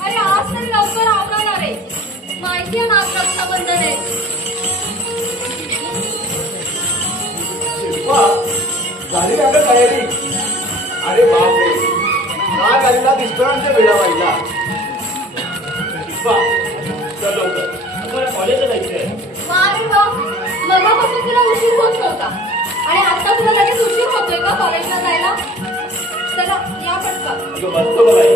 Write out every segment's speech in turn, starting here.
अरे आज तरी लवकर आवणार आहे, माहिती आहे ना आज रक्षाबंधन आहे. झाली का तयारी? अरे बापरे, का झालेला दिसतोय वेळा व्हायला. चल लवकर, आपल्याला कॉलेजला जायचंय. मगापासून तुला उशीर होत नव्हता आणि आता तुला लगेच उशीर होतोय का कॉलेजला जायला? चला या पटकन. बसतो बघाय.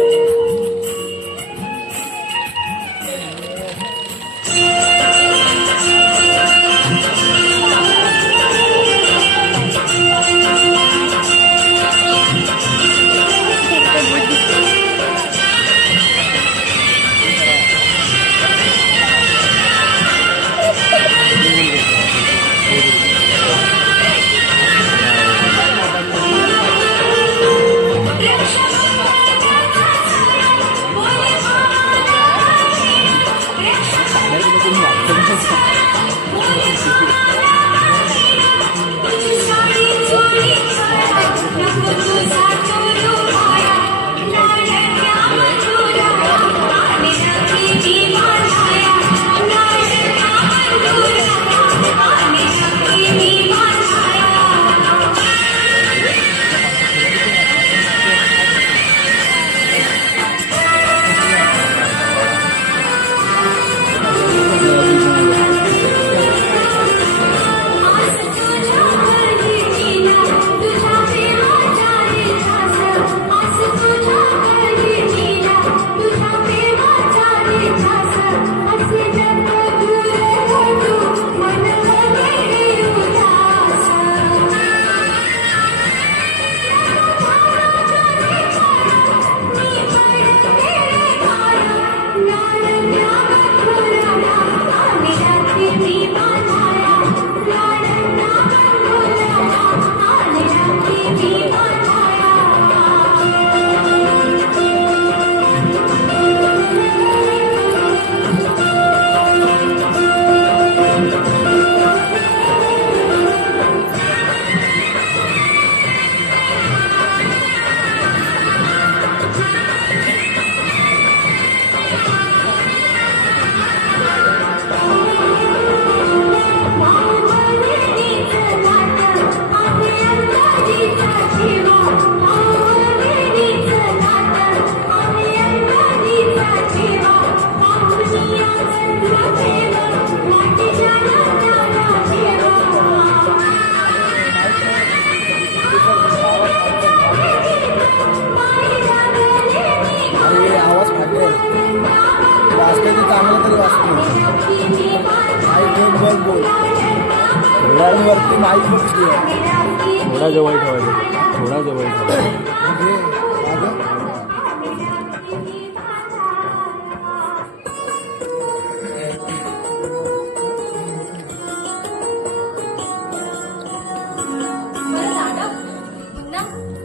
थोडा जवळ ठेवायचं, थोडा जवळ ठेवायचं.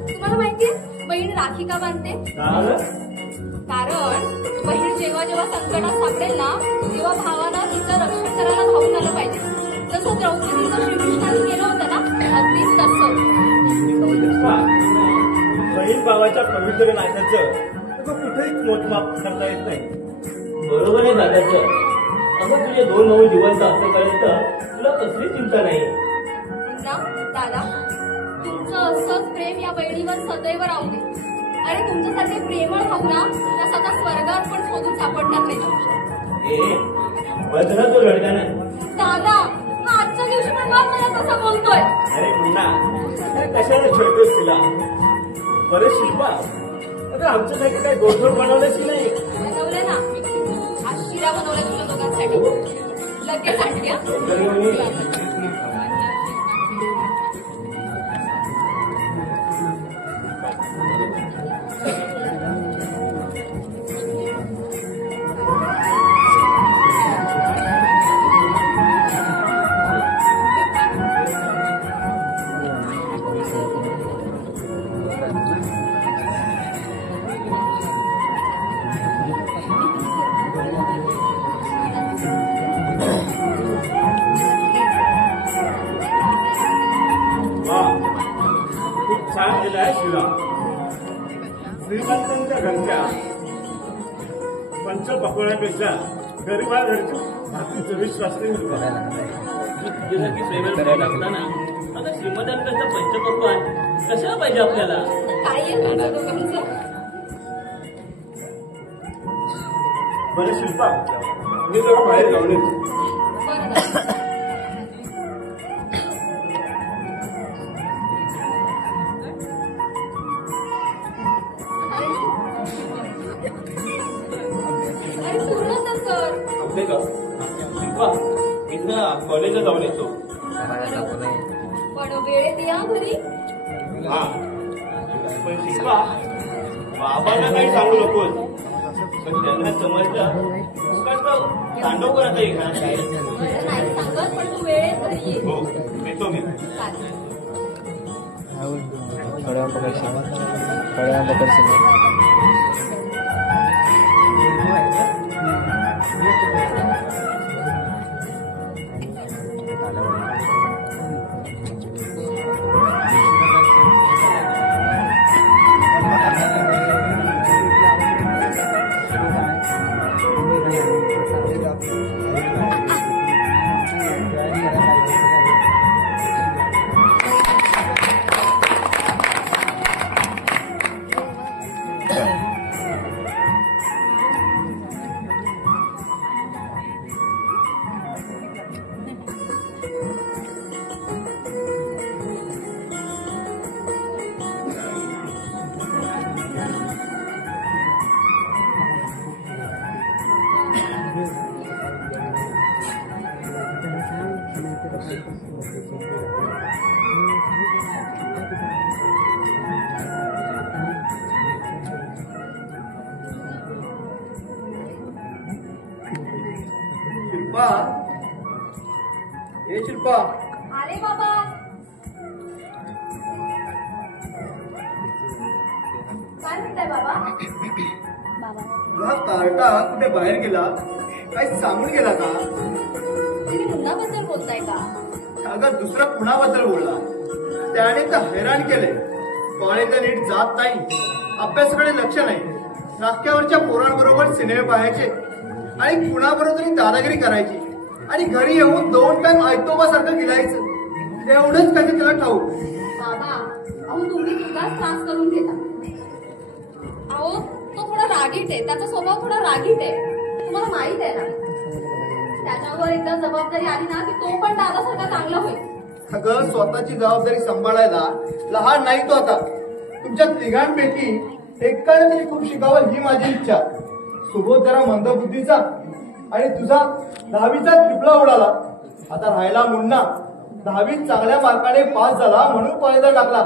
तुम्हाला माहितीये बहीण राखी का बांधते? कारण बहीण जेव्हा जेव्हा संकटात सापडेल ना तेव्हा भावाला तिचं रक्षण करायला धावून आलं पाहिजे. जसं द्रौपदीचं श्रीकृष्णाने केलं होतं ना, अगदीच तसं. बहीण भावाच्या पवित्र नात्याचं कुठेही मोजमाप करता येत नाही. बरोबर आहे दादाचं. असं तुझे 2 9 जीवनचं आतापर्यंत तुला कसली चिंता नाही. दादा, तुमचं असंच प्रेम या बहिणीवर सदैव राहू दे. अरे तुमच्यासारखे प्रेमळ भाऊ ना त्या स्वतः स्वर्गात पण शोधून सापडणार नाही. बदला तो लढका नाही दादा, आजच्या दिवशी पण बाप मला कसा बोलतोय. अरे मुन्ना, कशाला छळतोस तिला? बरं शिल्पा, अगं आमच्यासाठी काही गोडधोड बनवलंच की नाही? बनवलंय ना. आज शिरा बनवलाय तुमच्या दोघांसाठी. लगेच आणते हा. तरी म्हणे, खूप छान केलं आहे शिरा. श्रीमंतांच्या घरच्या पंचपक्वान्यापेक्षा गरीबा घरची भाकरीचा विश्वास नाही तुझ्यासारखी स्वयंपाक असताना आता श्रीमंतांकडचं पंचपक्वान कशाला पाहिजे आपल्याला? काय आहे तुमच्या दोघांचं? बरं शिल्पा, मी जरा बाहेर जाऊन येतो. बरं झालं. अरे पूर्ण तर कर. आपले का शिल्पा इथं कॉलेजला जाऊन येतो. पण वेळेत या घरी. हा पण शिल्पा बाबांना काही सांगू नकोस. पण त्यांना समजलं तांडव करत आहे. नाही सांगत, पण तू वेळेत घरी ये. हो येतो मी. चालेल. थोड्या पकडशील शिल्पा, ए शिल्पा, आले बाबा. काय म्हणताय बाबा? तुझा कार्टा कुठे बाहेर गेला? काही सांगून गेला का? तुम्ही मुन्नाबद्दल बोलताय का? अगं दुसरा कुणाबद्दल बोलला? त्याने तर हैराण केले. कॉलेज तर नीट जात नाही, अभ्यासाकडे लक्ष नाही, नाक्यावरच्या पोरांबरोबर सिनेमे पाहायचे आणि कुणाबरोबर दादागिरी करायची आणि घरी येऊन 2 टाइम आयतोबासारखं गिलायचं. एवढंच कधी त्याला ठाऊक. बाबा, अहो तुम्ही तुलाच त्रास करून घेता. अहो तो थोडा रागीट आहे, त्याचा स्वभाव थोडा रागीट आहे, तुम्हाला माहित आहे ना. त्याच्यावर एकदा जबाबदारी आली ना की तो पण दादासारखा चांगला होईल. अगं स्वतःची जबाबदारी सांभाळायला लहान नाही तो आता. तुमच्या तिघांपैकी एकाने तरी खूप शिकावं ही माझी इच्छा. सुबोध जरा मंदबुद्धीचा आणि तुझा 10वीचा ट्रिपला उडाला. आता राहिला मुन्ना. 10वीत चांगल्या मार्काने पास झाला म्हणून कॉलेजला टाकला,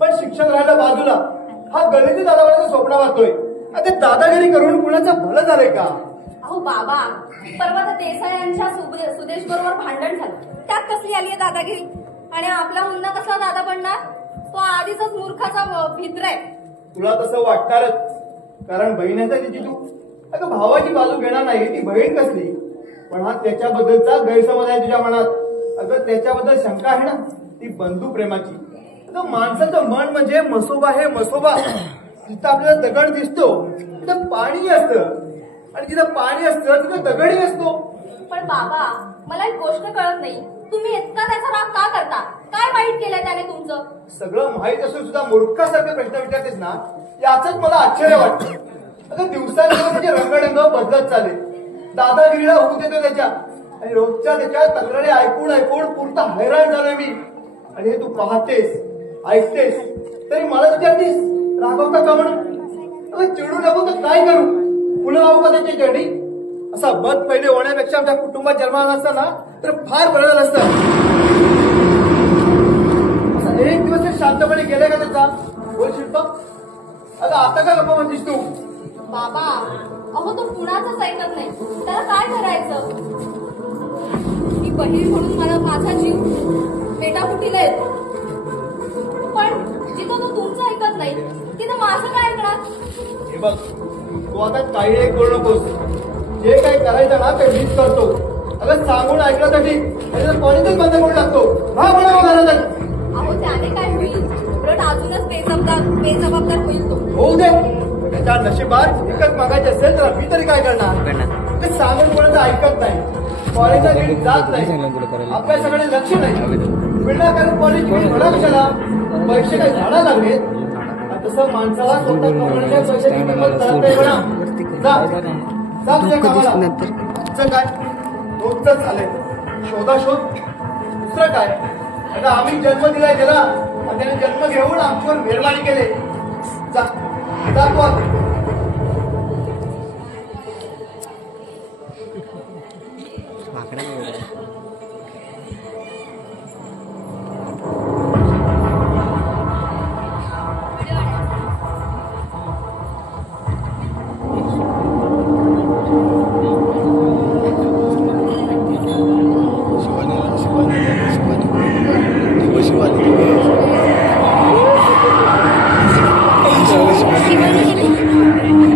पण शिक्षण राहिलं बाजूला. हा गणिती दादाबाईचं स्वप्न वाटतोय. आता दादागिरी करून कुणाचं भलं झालंय का? अहो बाबा, परवा तर देसाई यांच्या सुदेश बरोबर भांडण झालं, त्यात कसली आली आहे दादागिरी? आणि आपला मुन्ना कसला दादा बनणार? तो आधीच मूर्खाचा भित्र आहे. तुला तसं वाटणारच, कारण बहीण आहे तिची तू. अगं भावाची बाजू घेणार नाही, ती बहीण कसली? पण हा त्याच्याबद्दलचा गैरसमज आहे तुझ्या मनात. अगं त्याच्याबद्दल शंका आहे ना, ती बंधू प्रेमाची. अगं माणसाचं मन म्हणजे मसोबा आहे, मसोबा. जिथं आपल्याला दगड दिसतो तिथं पाणी असतं, आणि जिथं पाणी असतं तिथं दगडही असतो. पण बाबा, मला एक गोष्ट कळत नाही, तुम्ही इतका त्याचा राग का करता? काय वाईट केलंय त्याने तुमचं? सगळं माहीत असून सुद्धा मूर्खासारखे प्रश्न विचारतेस ना, याचंच मला आश्चर्य वाटतं. अगं दिवसांदिवस त्याचे रंगढंग बदलत चालले. दादागिरीला होऊ देतो त्याच्या, आणि रोजच्या त्याच्या तक्रारी ऐकून ऐकून पुरता हैराण झालोय मी. आणि हे तू पाहतेस, ऐकतेस, तरी मला विचारतेस रागवता का म्हणून? अगं चिडू नको तर काय करू? पुढे लावू का त्याची जर्नी? असा बद पहिले होण्यापेक्षा आमच्या कुटुंबात जन्माला असता ना तर फार बरं झालं असतं. असा एक दिवस शांतपणे गेलाय का त्याचा? बोल शिल्पा, अगं आता काय गप्पा म्हणतीस तू? बाबा, अहो तो कुणाचाच ऐकत नाही. त्याला काय करायचं? मी बहीण म्हणून मला माझा जीव पेटापुटीला येतो, पण जिथं तो तुमचं ऐकत नाही तिथं माझं काय ऐकणार? हे बघ, तू आता काही एक करू नकोस. जे काही करायचं ना ते मीच करतो. अगं सांगून ऐकलं तर ठीक, कॉलेजच बंद करून टाकतो. हा म्हणा घरात. अहो त्याने काय होईल? उलट अजूनच बेजबाबदार होईल तो. होऊ दे. त्याच्या नशिबात एकच मागायचे असेल तर मी तरी काय करणार? ते सांगून कोणाचं ऐकत नाही, कॉलेजला नीट जात नाही, अभ्यासाकडे लक्ष नाही. विनाकारण कॉलेज म्हणा कशाला? पैसे काही झाडा लागले. तसं माणसाला स्वतः कमवण्याच्या पैशाची किंमत कळत नाही म्हणा. जा तुझ्या कामाला. तुझं काय रोजच झालंय शोधा शोध, दुसरं काय? आता आम्ही जन्म दिलाय त्याला, त्याने जन्म घेऊन आमच्यावर मेहरबानी केले. जा तू आता.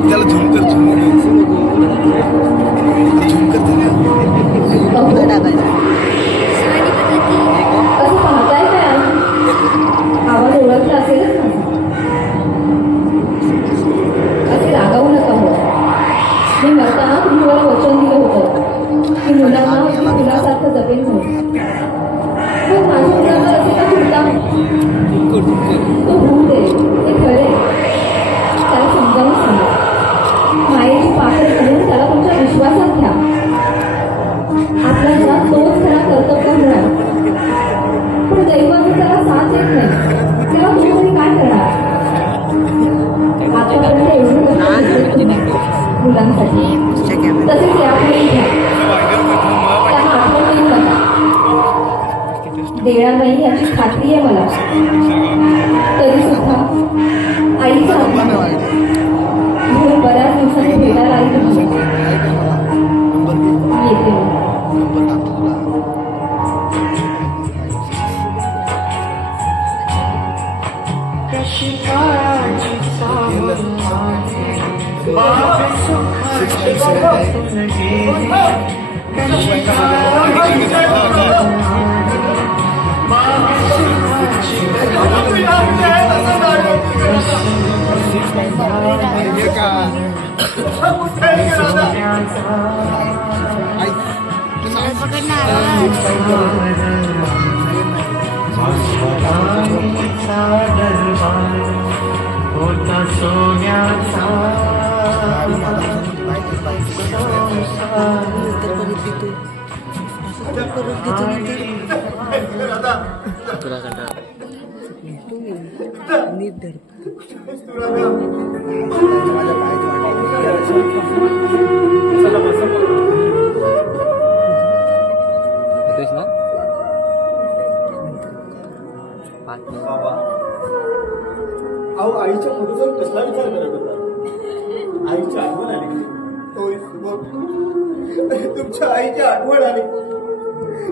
त्याला झुमकर असं पाहताय काय? आवाज ओळखला असेलच ना. असे रागावू नका हो. मी मरताना तुम्ही मला वचन दिलं होतं की मुलांना मुलासारखं जपेल म्हणून. पण माझ्या मुलांना असे का चिंता? तो होऊ दे, ते खरे. त्याला समजावून सांगा. मायेची पाकड करून त्याला तुमच्या विश्वासात घ्या. आपल्या घरात तोच खरा कर्तव्य होणार. पण दैवाने त्याला साथ येत नाही, तेव्हा तुम्ही काय करणार? आतापर्यंत एवढं कष्ट घेतले मुलांसाठी, तसेच यापुढे घ्या. त्यांना आठवण येऊ नका. देणार नाही याची खात्री आहे मला. तरी सुद्धा आईचा आत्मा म्हणून बऱ्याच दिवसांनी भेटायला आली तुम्ही. येते होता सोन्याचा अहो आईच्या फोटोचा कसला विचार करत होता? आईची आठवण आली. होय तुमच्या आईची आठवण आली.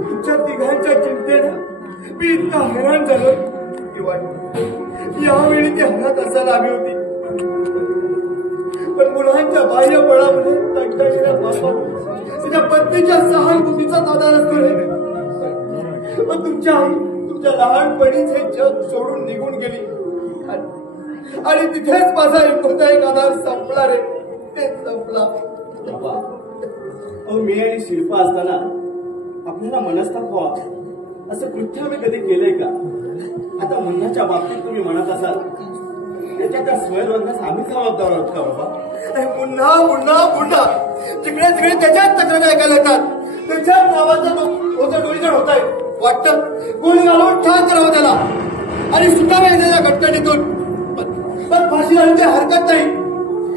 तुमच्या तिघांच्या चिंतेनं मी इतका हैराण झालो की वाटत यावेळी ती हनात असायला हवी होती. पण मुलांच्या बाह्यबळामध्ये कंटाळलेल्या बापाने तिच्या पत्नीच्या सहानुभूतीचा दादा नसतो. पण तुमच्या आई तुमच्या लहानपणीच हे जग सोडून निघून गेली आणि तिथेच माझा एकोणता एक आधार संपला रे. ते संपला. मी आणि शिल्पा असताना आपल्याला मनस्ताप व्हावा असं कृत्य आम्ही कधी केलंय का? आता मुन्नाच्या बाबतीत तुम्ही म्हणत असाल त्याच्या त्या स्वयंवरास आम्ही जबाबदार आहोत का बाबा? पुन्हा पुन्हा पुन्हा तिकडे तिकडे त्याच्याच तक्रारी ऐकायला येतात. त्याच्याच नावाचा तो डोळीजड होत आहे. वाटतं गोळी घालून ठार करावं त्याला आणि सुटावे त्याच्या कटकटीतून. पण फाशी झाली ते हरकत नाही.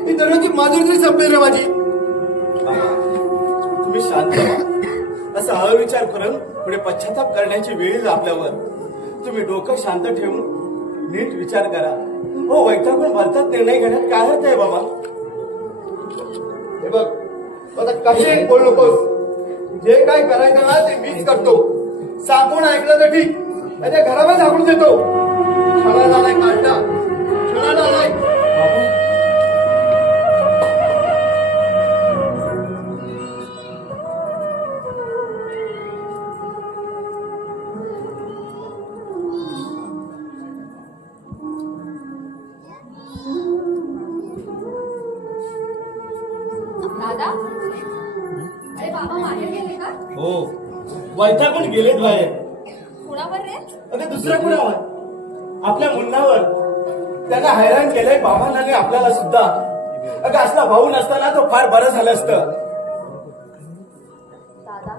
ही दररोजची माधुरी तरी संपेल रे माझी. तुम्ही शांत व्हा. असा अविचार करून पुढे पश्चाताप करण्याची वेळ येईल आपल्यावर. तुम्ही डोकं शांत ठेवून नीट विचार करा. हो वैतागून भलतात निर्णय घेण्यात काय अर्थ आहे बाबा. हे बघ आता काही बोल नकोस. जे काय करायचं ना ते मीच करतो. सांगून ऐकलं तर ठीक, त्या घरामध्ये झाकून देतो. क्षणाला आलाय काढला, क्षणाला आलाय. दादा, अरे बाबा बाहेर गेले का? हो वैतागून गेलेत बाहेर. कुणावर रे? अगं दुसऱ्या कुणावर? आपल्या मुन्नावर. त्यांना हैराण केलंय बाबांना आणि आपल्याला सुद्धा. अगं असला भाऊ नसताना तो फार बरं झालं असतं. दादा,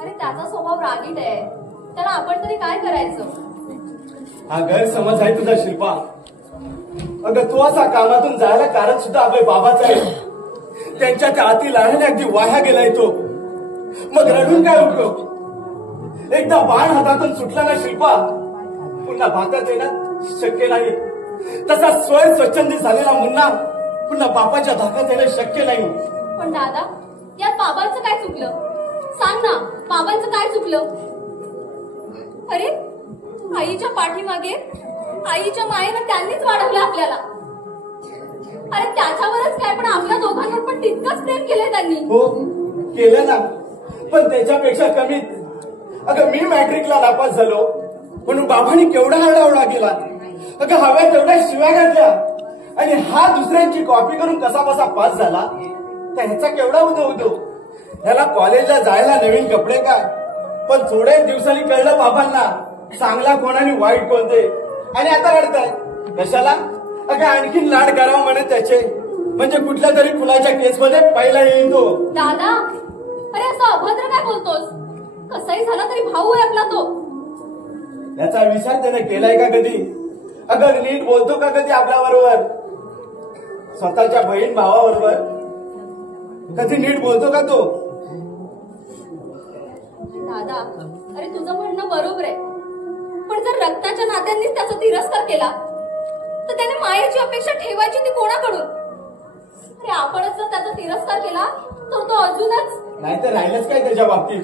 अरे त्याचा स्वभाव रागीट आहे, त्याला आपण तरी काय करायचं? हा गैरसमज आहे तुझा शिल्पा. अगं तू असा कामातून जायला कारण सुद्धा आपले बाबाच आहे. त्यांच्या त्या अति लाडाने अगदी वाया गेलाय तो. मग रडून काय उपयोग? एकदा बाण हातातून सुटला ना शिल्पा, पुन्हा भातात येणं शक्य नाही. तसा स्वयं स्वच्छंदी झालेला मुन्ना पुन्हा बापाच्या धाकात येणं शक्य नाही. पण दादा, यात बाबांचं काय चुकलं? सांग ना, बाबांचं काय चुकलं? अरे आईच्या पाठीमागे आईच्या मायेनं त्यांनीच वाढवलं आपल्याला. अरे त्याच्यावरच काय, पण आपल्या दोघांवर पण तितकंच प्रेम केलंय त्यांनी. हो केलं ना, पण त्याच्यापेक्षा कमी. अगं मी मॅट्रिकला नापास झालो म्हणून बाबांनी केवढा आरडाओरडा केला. अगं हव्या तेवढ्या शिव्या घातल्या. आणि हा दुसऱ्यांची कॉपी करून कसा बसा पास झाला, तर ह्याचा केवढा उदो. ह्याला कॉलेजला जायला नवीन कपडे काय, पण थोड्या दिवसांनी कळलं बाबांना चांगला कोण आणि वाईट कोणते. आणि आता रडताय कशाला? अगं आणखीन लाड करावं म्हणे त्याचे, म्हणजे कुठल्या तरी फुलाच्या केसमध्ये पहिला येईल तो. दादा, अरे असं अभद्र काय बोलतोस? कसाही झाला तरी भाऊ आहे आपला तो. याचा विचार त्याने केलाय का कधी? अगं नीट बोलतो का कधी आपल्या बरोबर? स्वतःच्या बहीण भावाबरोबर कधी नीट बोलतो का तो? दादा, अरे तुझं म्हणणं बरोबर आहे, पण जर रक्ताच्या नात्यांनीच त्याचा तिरस्कार केला तर त्याने मायेची अपेक्षा ठेवायची ती कोणाकडून? अरे आपणच जर त्याचा तिरस्कार केला तर तो अजूनच. नाहीतर राहिलंच काय त्याच्या बाबतीत?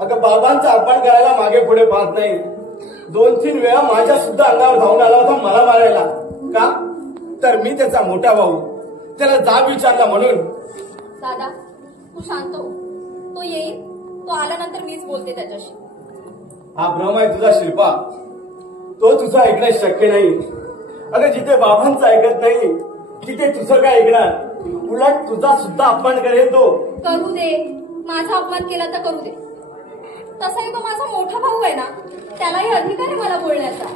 अगं बाबांचा अपमान करायला मागे पुढे पाहत नाही. 2-3 वेळा माझ्या सुद्धा अंगावर धावून आला होता मला मारायला. का? तर मी त्याचा मोठा भाऊ, त्याला जाब विचारला म्हणून. दादा तू शांत हो, तो येईल, तो आल्यानंतर मीच बोलते त्याच्याशी. हा भ्रम आहे तुझा शिल्पा. तो तुझं ऐकणं शक्य नाही. अगं जिथे बाबांचं ऐकत नाही तिथे तुझं काय ऐकणार? उलट तुझा सुद्धा अपमान करेल तो. करू दे, माझा अपमान केला तर करू दे. तसाही तो माझा मोठा भाऊ आहे ना, त्यालाही अधिकार आहे मला बोलण्याचा.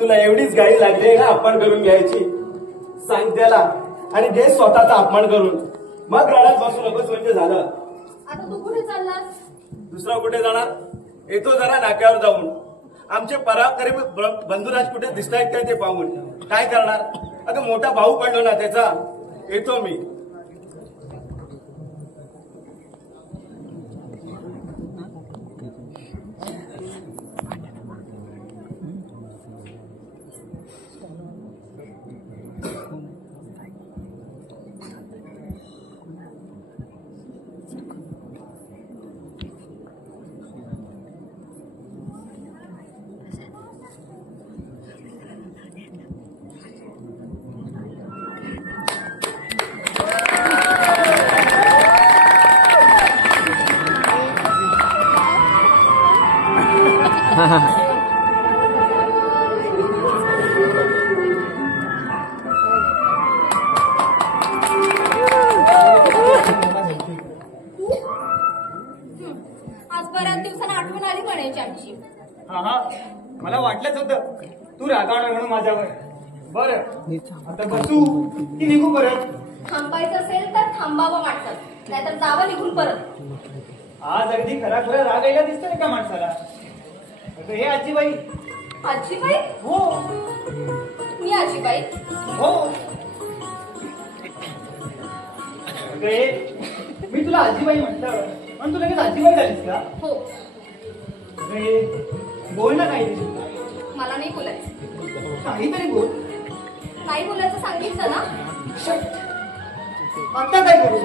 तुला एवढीच घाई लागली ना अपमान करून घ्यायची? सांग त्याला आणि घे स्वतःचा अपमान करून. मग रडत बसू नकोस म्हणजे झालं. आता तू कुठे चाललास? दुसरा कुठे जाणार? येतो जरा नाक्यावर जाऊन. आमचे पराक्रमी बंधुराज कुठे दिसतायत काय ते पाहून. काय करणार? अगं मोठा भाऊ पडलो ना त्याचा. येतो मी. आज बऱ्याच दिवसांना आठवण आली म्हणायची आमची. हा मला वाटलंच होतं तू रागावणार म्हणून माझ्यावर. बरं आता बसू की निघू परत? थांबायचं असेल तर थांबावं वाटतं, नाहीतर जावं निघून परत. आज अगदी खरा राग यायला दिसतोय का माणसाला? अगं हे आजीबाई आजीबाई? हो मी आजीबाई? हो अगे, मी तुला आजीबाई म्हटलं आणि तू लगेच आजीबाई झालीस का? हो. अगे, बोल ना काही मला नाही बोलायचं. काहीतरी बोल. नाही बोलायचं सांगितलं ना. आता काय करू?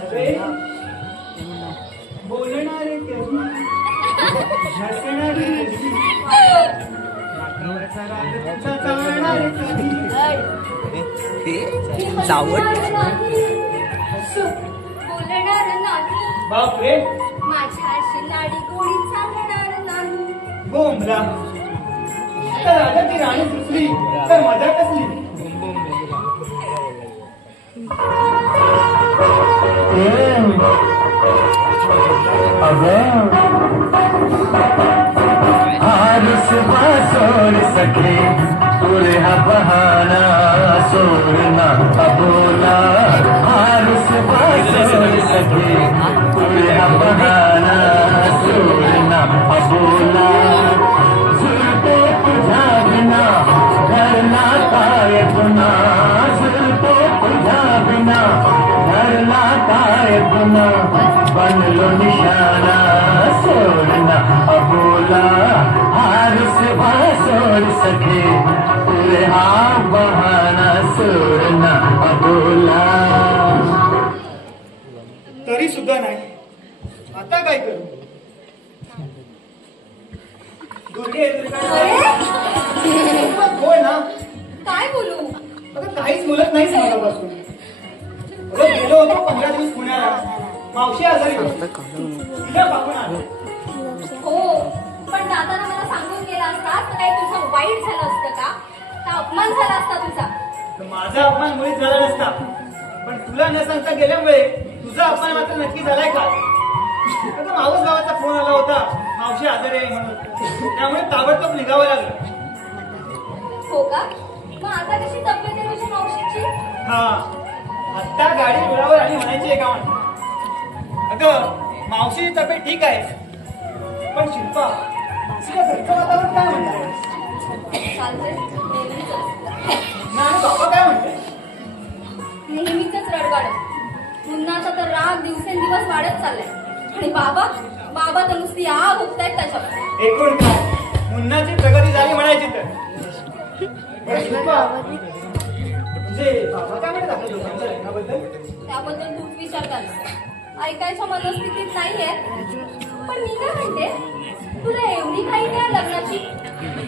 अरे बोलणारे कधी हसणारे कधी नाकावरचा राग तुझा चालणारे कधी बोलणार नाही. बापरे माझ्याशी लाडी गोडी चालणार नाही. बोंबला आता राजाची राणी सुचली तर मजा कसली. सोर सके तुरहा बहाना सोरना अबोला सोर सके तुरहा बहाना सोरना अबोला झुलते तुझा बिना धरना पाय पुन्हा झुलते तुझा बिना धरना पाय पुन्हा बनलो निशाना सोरना अबोला सोर सके तुरे हा बहाना सोरना अबोला. तरी सुद्धा नाही. आता काय करू? दुर्गे बोल ना. काय बोलू? आता काहीच बोलत नाहीच मगापासून. गेलो होतो 15 दिवस पुण्याला. मावशी आजारी होती. तिला पाहून आलो. हो पण दादाला मला सांगून गेला असता तर काही तुझं वाईट झालं असतं का? का अपमान झाला असता तुझा? तर माझा अपमान मुळीच झाला नसता. पण तुला न सांगता गेल्यामुळे तुझा अपमान मात्र नक्की झालाय का? आता मावस गावाचा फोन आला होता मावशी आजारी आहे म्हणून. त्यामुळे ताबडतोब निघावं लागलं. हो का? मग आता कशी तब्येत आहे तुझ्या मावशीची? हा आता गाडी रुळावर आली म्हणायची एका म्हणून. अगं मावशीची तब्येत ठीक आहे. पण शिल्पा तिच्या घरचं वातावरण काय म्हणतात? चालतंय नेहमीच. आणि बाबा काय म्हणते? नेहमीच रडगाड. पुन्हाचा तर राग दिवसेंदिवस वाढत चाललाय. आणि बाबा तर नुसती आग उठतायत त्याच्यावर. एकूण काय मुन्नाची प्रगती झाली म्हणायची तर. बरं शिल्पा म्हणजे बाबा काय म्हणतात आपल्या दोघांच्या लग्नाबद्दल? त्याबद्दल तूच विचार कर. ऐकायच्या मनस्थितीत नाहीये. पण मी काय म्हणते तुला एवढी काही नाही लग्नाची.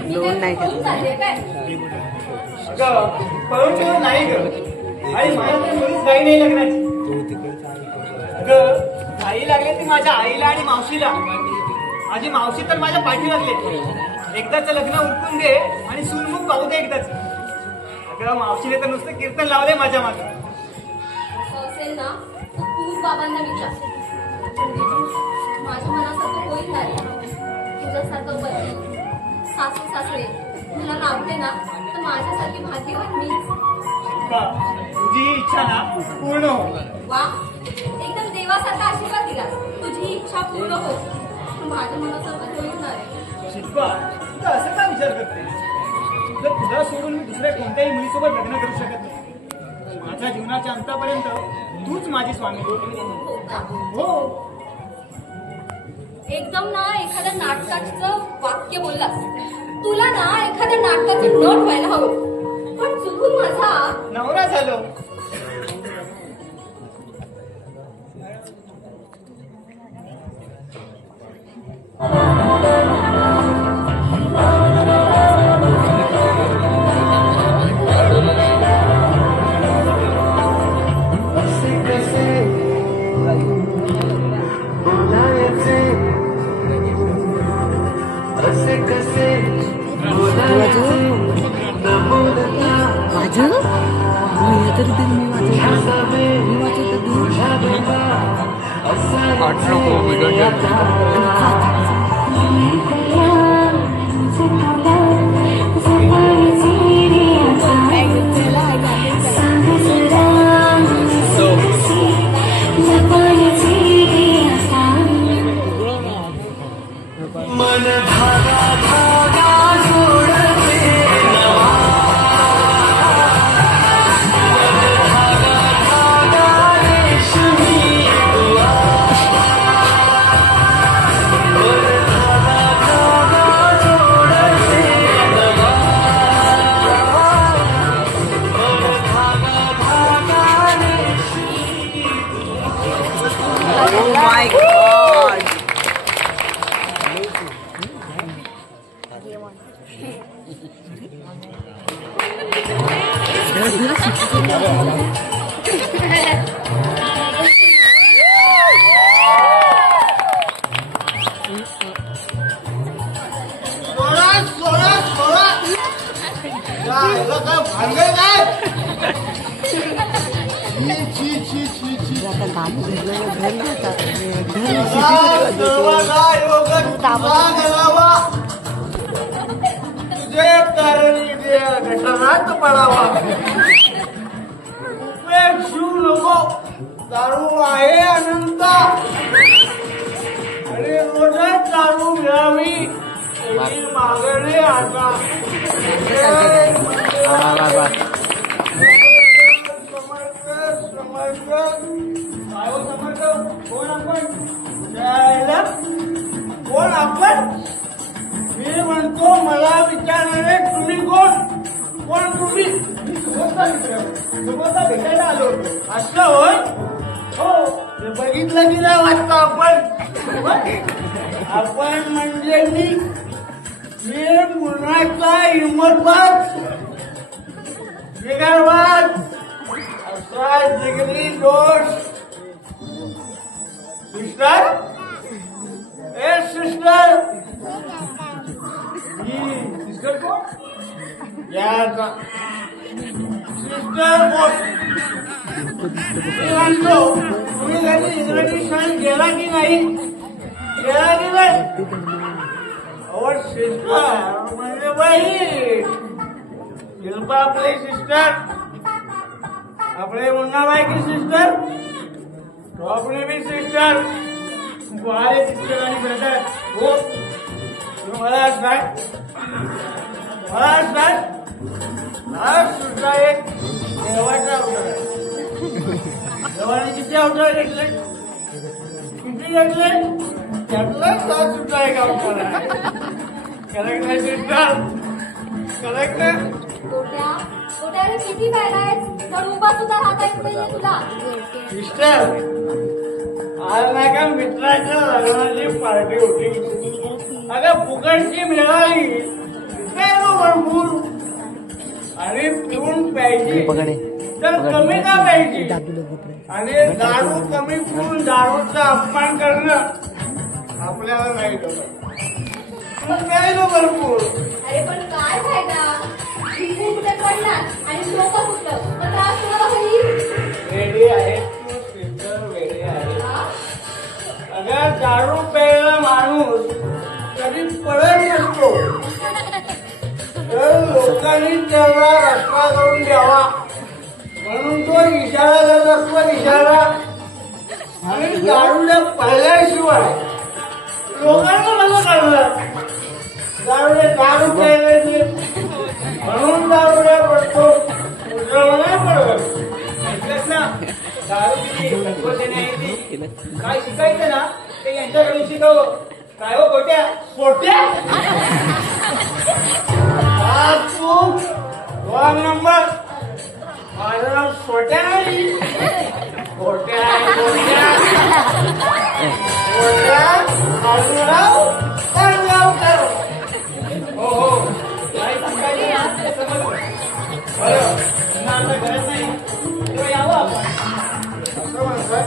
मी पळून चाललीये काय? अगं पळून ठेवून नाही ग. आणि मला तर मुळीच घाई नाही लग्नाची. अगं घाई लागली ती माझ्या आईला आणि मावशीला. माझी मावशी तर माझ्या पाठी लागले. एकदाच लग्न उरकून दे आणि सूनमुख पाहू दे एकदाच. अगं मावशीने तर नुसतं कीर्तन लावलंय माझ्या मागे. असं असेल ना तर तूच बाबांना विचार. माझ्या मनासारखं होईल नाही. तुझ्यासारखं पती सासू सासरे तुला लावते ना तर माझ्यासारखी भाग्यवान मीच. तुझी इच्छा ना पूर्ण हो. वा एकदम देवासारखा आशीर्वाद दिला. तुझी इच्छा पूर्ण हो. माझ्या मनासारखं होईल नाही. शिल्पा तू असं का विचार करते? तर तुला सोडून मी दुसऱ्या कोणत्याही मुलीसोबत लग्न करू शकत नाही. माझ्या जीवनाच्या अंतापर्यंत तूच माझी स्वामी. हो का? हो. एकदम ना एखाद्या नाटकाचं वाक्य बोललास. तुला ना एखाद्या नाटकाचं नट व्हायला हवं. पण चुकून माझा नवरा झालो. सोडा सोडा सोडा यायला काय भानगड काय छी छी छी छी सर्वांना योग तुझा घडावा तुझे कारणी घटनात पडावा उपयोग शिव नको दारू आहे अनंत आणि रोजच दारू मिळावी याची मागणी आता कोण आपण मी म्हणतो मला विचारणारे तुम्ही कोण कोण तुम्ही समोरचा भेटायला आलो असं होय हो ते बघितलं की नाही वाटतं आपण म्हणजे मी मुलाचा हिंमतबाज जिगरबाज असा जिगरी दोष सिस्टर ए सिस्टर ही सिस्टर कोण याचा सिस्टर कोण म्हणतो तुम्ही कधी इंग्रजी शाळेत गेला की नाही गेला की नाही और सिस्टर म्हणजे बाई शिल्पा आपली सिस्टर आपले मुन्नाबाई की सिस्टर तो आपली भी सिस्टर वाले सिस्टर आणि ब्रदर हो मला काय आज सुद्धा एक देवाचा अवतार आहे देवाने किती अवतार घेतले किती घेतले त्यातलाच सुद्धा एक अवतार आहे करेक्ट आहे सिस्टर करेक्ट आहे कोट्याला किती पाहिलाय तर उभा सुद्धा राहता येत नाहीये तुला सिस्टर आज नाही का मित्राच्या लग्नाची पार्टी होती अगं फुकटची मिळाली भरपूर आणि पिऊन प्यायची तर कमी का प्यायची आणि दारू कमी पिऊन दारूचा अपमान करणं आपल्याला नाही जमत प्यायलो भरपूर अरे पण काय फायदा जिंकून कुठे पडला आणि लोक कुठलं तर त्रास तुम्हाला होईल वेडी आहे तू सिस्टर वेडी आहे अगं दारू प्यायला माणूस कधी पडत नसतो तर लोकांनी त्याला रस्ता करून द्यावा म्हणून तो इशारा देत असतो इशारा आणि दारूला पडल्याशिवाय लोकांना मला कळलं दारू प्यायला म्हणून दारूला पडतो नाही पडत ना दारू काय शिकायचं ना ते यांच्याकडून शिकव काय हो गोट्या पोट्या तू रॉंग नंबर माझं नाव सोट्या नाही पोट्या माझं हो हो काय शिकायचं ना ते समजलं बरं त्यांना आता गरज नाही तेव्हा यावं आपण असं म्हणतात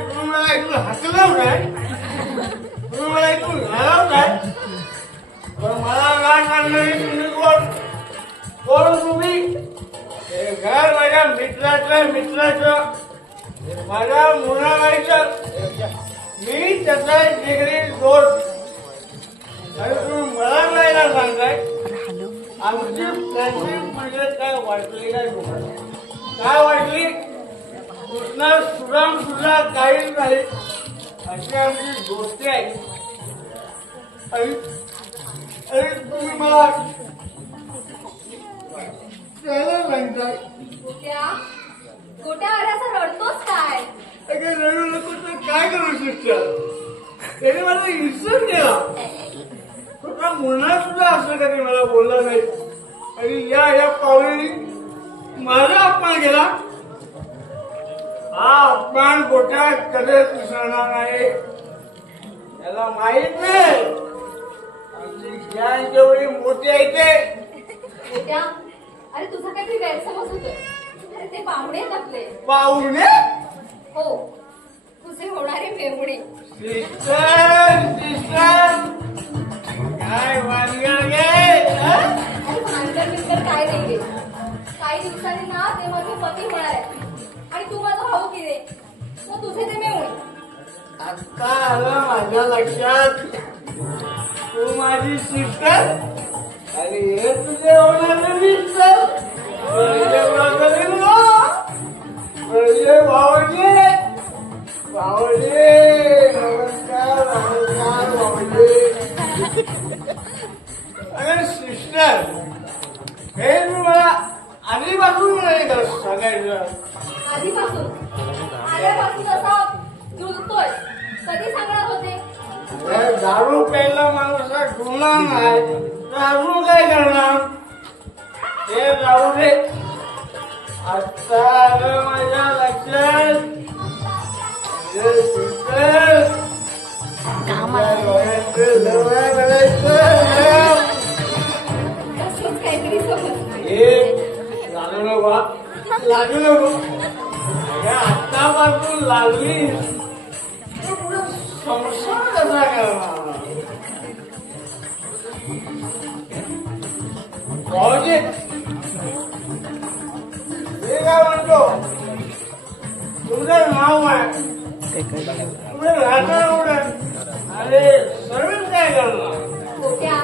तुम्ही मला ऐकून हसलाव काय तुम्ही मला ऐकून घालाव काय पण मला राग आणणारी तुम्ही कोण कोण तुम्ही हे घर माझ्या मित्राचं माझ्या मुलाबाईचं मी त्याचा जिगरी दोस्त आणि तुम्ही मला नाही ना सांगताय आमची फ्रेंडशिप म्हणजे काय वाटली काय तुम्हाला काय वाटली कृष्णा सुराम सुद्धा काहीच नाही अशी आमची दोस्ती आहे आणि तुम्ही मला त्याला सांगताय गोट्या अरे असं रडतोस काय रडू नको तर काय करू सिस्टर त्याने मला इन्सल्ट केला मुन्ना सुद्धा असं कधी मला बोलला नाही आणि या पावली अपमान गोट्या कधीच विसरणार नाही. त्याला माहित नाही आमची ज्ञान जेवढी मोठी आहे ते. मोठ्या, अरे तुझा काहीतरी गैरसमज होतोय. अरे ते पाहुणे आहेत आपले. पाहुणे हो, तुझे होणारे मेहुणे. सिस्टर सिस्टर काय वानगड गे? अरे भांडण बिंडण काय नाहीये. काही दिवसांनी ना ते माझे पती होणार आहे आणि तू माझा भाऊ की रे, मग तुझे ते मेहुणे. आता आलं माझ्या लक्षात तू माझी सिस्टर आणि हे तुझे होणारे मिस्टर. म्हणजे भाऊजी भाऊजी नमस्कार नमस्कार भाऊजी. अरे सिस्टर हे मी मला आधीपासून नाही का सांगायचं. आधीपासून आल्यापासून असा जुळतोय. कधी सांगणार होते? दारू प्यायला माणूस गुन्हा नाही. दारू काय करणार हे जाऊ दे. आता आलं माझ्या लक्षात तसंच काहीतरी समज. लागू नको लागू नको. आतापासून लागली पुढे संसार कसा करणार. भाऊजी मी काय म्हणतो तुमचं नाव आहे तुम्ही राहणार उडत अरे सर्विस काय करणार. मोठ्या,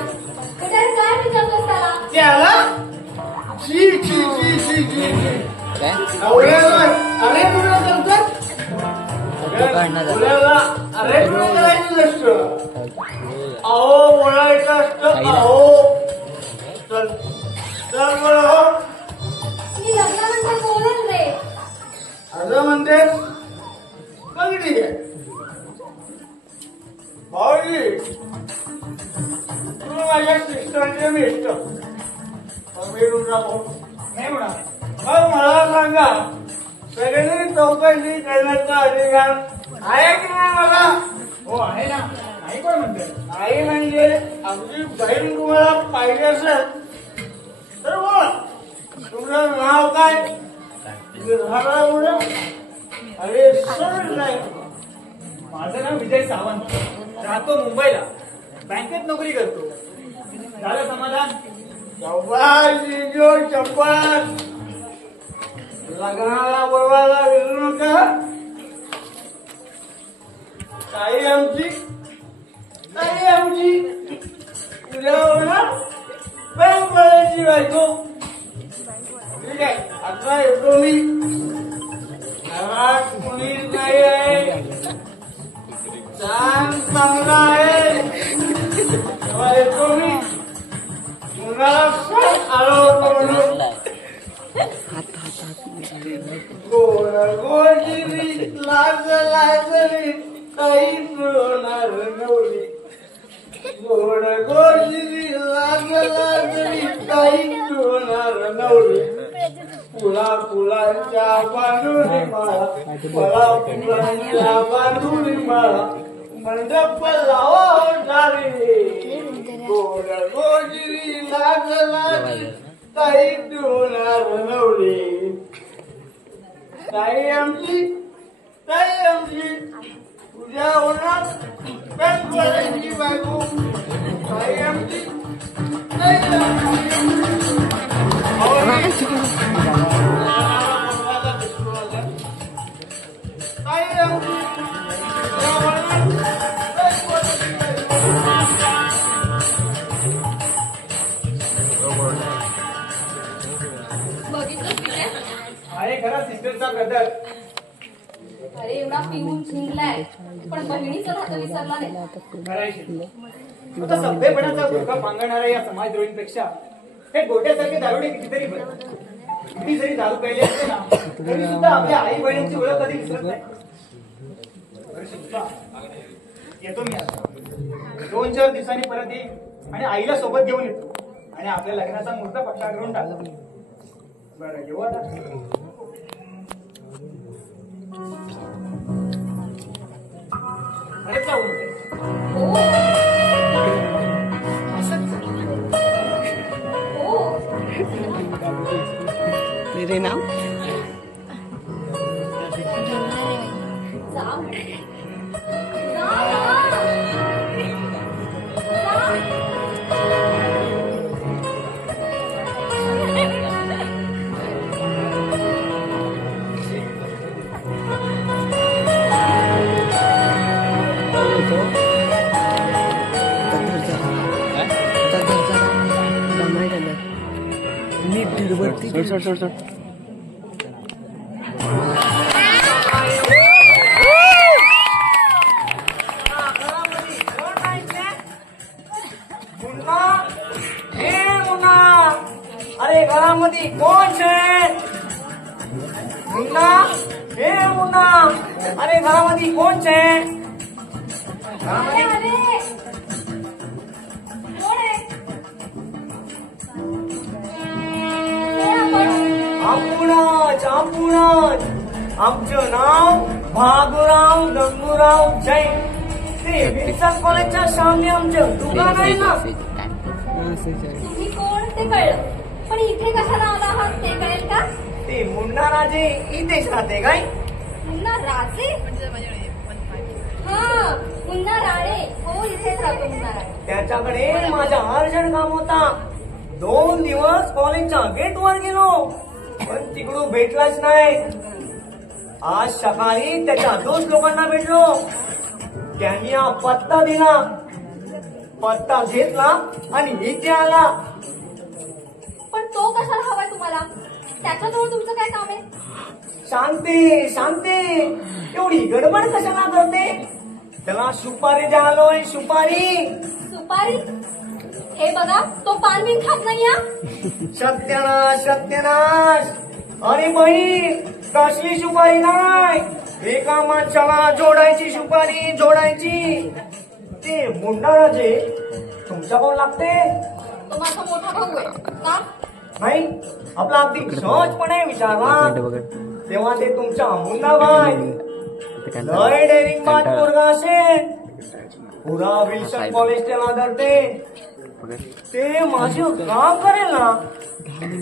मोठ्या काय विचारतोस त्याला? त्याला शी शी शी शी शी नवऱ्याला अरे तुला करतात. मुलाला अरे तुला करायचं नसतं. अहो बोलायचं असतं. अहो चल चल बरं. मी लग्नानंतर बोलेल रे. असं म्हणतेस मग ठीक आहे. भाऊजी तुम्ही माझ्या सिस्टरचे मिस्टर मी तुमचा भाऊ नाही म्हणा. मग मला सांगा सगळ्यांनी चौकशी करण्याचा अधिकार आहे की नाही मला. हो आहे ना. आई कोण म्हणते? आई म्हणजे आमची बहीण तुम्हाला पाहिजे असेल तर बोला. तुमचं नाव काय? राहणार कुठं? अरे सर नाही. माझं नाव विजय सावंत. राहतो मुंबईला. बँकेत नोकरी करतो. झालं समाधान? चप्पल चप्पल लग्नाला बोलवायला विसरू नका. ताई आमची उद्या होणार बँकवाल्याची बायको. ठीक आहे आता येतो मी. घरात कुणीच नाही आहे. छान चांगला आहे. तेव्हा येतो मी. मुलाला सांग आलो होतो म्हणून. गोड गोडगिरी लाज लाजली काही मिळवणार नवली. गोड गोडगिरी लाज लाजली काही मिळवणार नवली. फुलांच्या बांधुरी माळा मला फुलांच्या बांधुरी माळा मंडप लावा झाली. गोड गोडगिरी लाज लाजली काही मिळवणार नवली. ताई आमची उद्या होणार बँकवाल्याची बायको. ताई आमची बघितलंस की नाही? आहे खरा सिस्टरचा ब्रदर. अरे एवढा पिऊन झिंगलाय पण बहिणीचं नातं विसरला नाही. करायची आता सभ्यपणाचा धोका पांगणाऱ्या या समाजद्रोहींपेक्षा हे गोट्यासारखे दारुडे कितीतरी बरं. किती जरी दारू प्यायले असते ना तरी सुद्धा आपल्या आई बहिणींची ओळख कधी विसरत नाही. बरं शिल्पा, येतो मी आता. 2-4 दिवसांनी परत येईल आणि आईला सोबत घेऊन येतो आणि आपल्या लग्नाचा मुहूर्त पक्का करून टाकतो. बरं येऊ आता. अरे का उलटे हो हो तेरे नाम जा जा सोड सोड सोड सोड मुन्ना हे मुन्ना अरे घरामध्ये कोण छे मुन्ना हे मुन्ना अरे घरामध्ये कोण छे अरे अरे कोण आहे हे आपण आपणच आमचं नाव भागुराव गंगूराव जैन ते विल्सन कॉलेजच्या सामने आमचं दुकान आहे ना तुम्ही कोण ते कळलं पण इथे कशाला आला आहात ते कळेल का ते मुन्ना राजे इथेच राहते काय मुन्ना राजे हा मुन्ना राणे हो इथेच राहतो मुन्ना राणे त्याच्याकडे माझा अर्जंट काम होता 2 दिवस कॉलेजच्या गेटवर गेलो पण तिकडून भेटलाच नाही आज सकाळी त्याच्या 2 लोकांना भेटलो त्यांनी हा पत्ता दिला पत्ता घेतला आणि इथे आला पण तो कशाला हवाय तुम्हाला त्याच्याजवळ तुमचं काय काम आहे शांती एवढी गडबड कशाला करते त्याला सुपारी द्या आलोय सुपारी सुपारी हे बघा तो पान खात नाही हा सत्यानाश अरे बाई कसली सुपारी नाही एका माणसाला जोडायची ते मुंडाराजे तुमच्या कोण लागते तो माझा मोठा भाऊ आहे का नाही आपला अगदी सहजपणे विचारला तेव्हा ते तुमच्या मुंडाबाई लय डेअरिंग बात पोरगा असेल पुरा विल्सन कॉलेज त्याला आदरते ते माझं काम करेल ना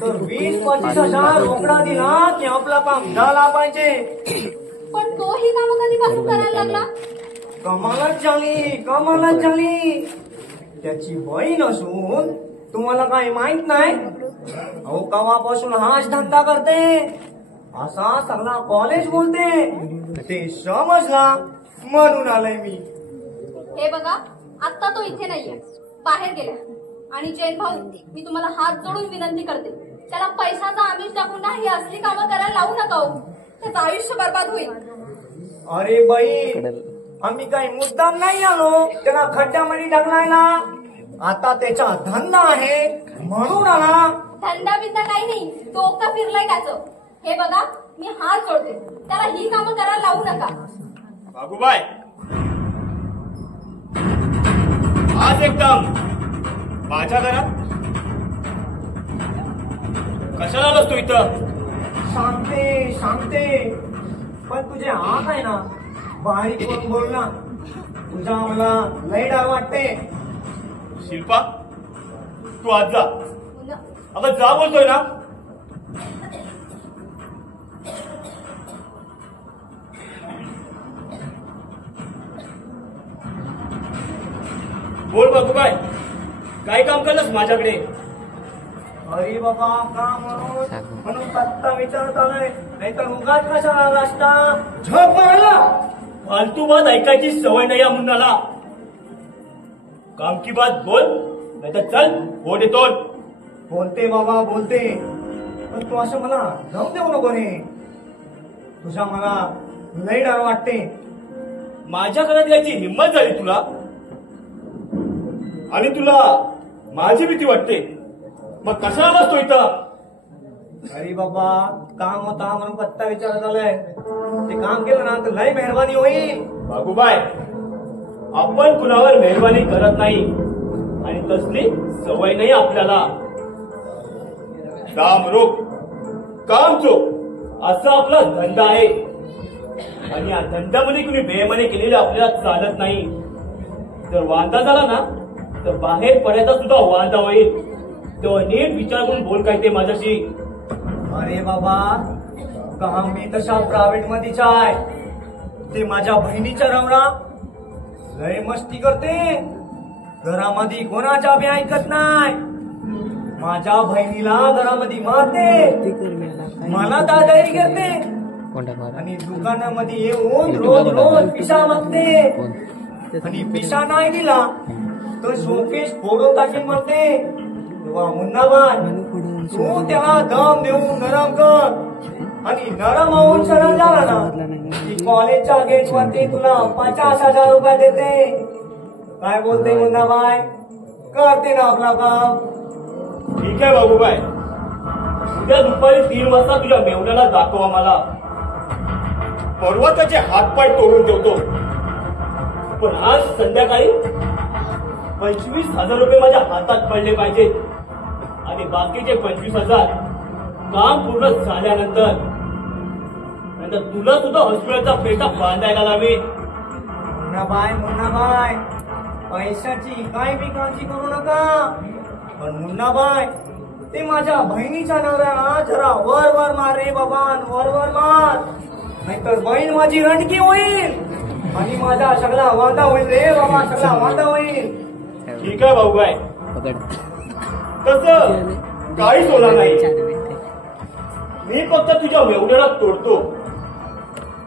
तर 20-25 हजार रोकडा दिला की आपला काम झाला पाहिजे पण तो ही कामं कधीपासून करायला लागला कमालच झाली त्याची बहीण असून तुम्हाला काही माहित नाही अहो कवापासून हाच धंदा करते असा सगळा कॉलेज बोलते ते समजला म्हणून आलंय मी हे बघा आता तो इथे नाहीये बाहेर गेला आणि जैन भाऊ मी तुम्हाला हात जोडून विनंती करते त्याला पैशाचा आमिष टाकून ना ही असली कामं करायला लावू नका हो त्याचं आयुष्य बर्बाद होईल अरे बाई आम्ही काही मुद्दाम नाही आलो त्याला खड्ड्यामध्ये ढकलायला आता त्याचा धंदा आहे म्हणून आला धंदा बिंदा काही नाही डोकं फिरलंय त्याचं हे बघा मी हात जोडते त्याला ही कामं करायला लावू नका बाबूबाई आज एकदम माझ्या घरात कशाला आलास तू इथं सांगते पण तुझे हात आहे ना बारीक करून बोल ना तुझा मला लय डाळ वाटते शिल्पा तू आज जा अगं जा बोलतोय ना बोल बाबूबाई काय काम करलंस माझ्याकडे अरे बाबा का म्हणून पत्ता विचारत आलाय नाही तर उगाच कशाला रस्ता झोप मारला फालतू बात ऐकायची सवय नाही या मुन्नाला काम की बात बोल नाही तर चल बोल येतो बोलते बाबा बोलते पण तू असं मला जाऊ देऊ नको रे तुझा मला लय डर वाटते माझ्या घरात यायची हिंमत झाली तुला आणि तुला माझी भीती वाटते मग कशाला बसतो इथं अरे बाबा काम होता म्हणून पत्ता विचारत आलाय ते काम केलं ना तर लय मेहरबानी होईल बाबूबाई आपण कुणावर मेहरबानी करत नाही आणि तसली सवय नाही आपल्याला काम रोख काम चोख असा आपला धंदा आहे आणि या धंद्यामध्ये कुणी बेमाने केलेलं आपल्याला चालत नाही. जर वांदा झाला ना तर बाहेर पडायचा सुद्धा वांदा होईल. तेव्हा नीट विचार करून बोल काय ते माझ्याशी. अरे बाबा, का मी तशा प्रायव्हेट मध्येच आहे. ते माझ्या बहिणीच्या रामराम लय मस्ती करते. घरामध्ये कोणाच्या बी ऐकत नाही. माझ्या बहिणीला घरामध्ये मारते, मला दादागिरी करते आणि दुकानामध्ये येऊन रोज रोज पिशा मागते. आणि पिशा नाही दिला तर शोकेश फोडून टाकेल म्हणते. तेव्हा मुन्नाबाई, तू त्याला दम देऊन नरम कर आणि नरम होऊन सरळ झाला ना की कॉलेजच्या गेट वरती तुला 50,000 रुपये देते. काय बोलते मुन्नाबाई? करते ना आपला काम. ठीक आहे बाबूबाई, उद्या दुपारी 3 वाजता तुझ्या मेवण्याला दाखवा मला. परवा त्याचे हातपाय तोडून ठेवतो. पण आज संध्याकाळी 25,000 रुपये माझ्या हातात पडले पाहिजेत. आणि बाकीचे 25,000 काम पूर्ण झाल्यानंतर तुला सुद्धा हॉस्पिटलचा पेटा बांधायला लावेल. मुन्नाबाई, पैशाची काय बी काळजी करू नका. पण मुन्नाबाई, ते माझ्या बहिणीच्या नवऱ्याला जरा वर वर मार रे बाबा, वर वर मार. नाहीतर बहीण माझी रंडकी होईल आणि माझा सगळा वांदा होईल रे बाबा, सगळा वांदा होईल. ठीक आहे भाऊबाई, तसं काहीच होणार नाही. मी फक्त तुझ्या मेवण्याला तोडतो,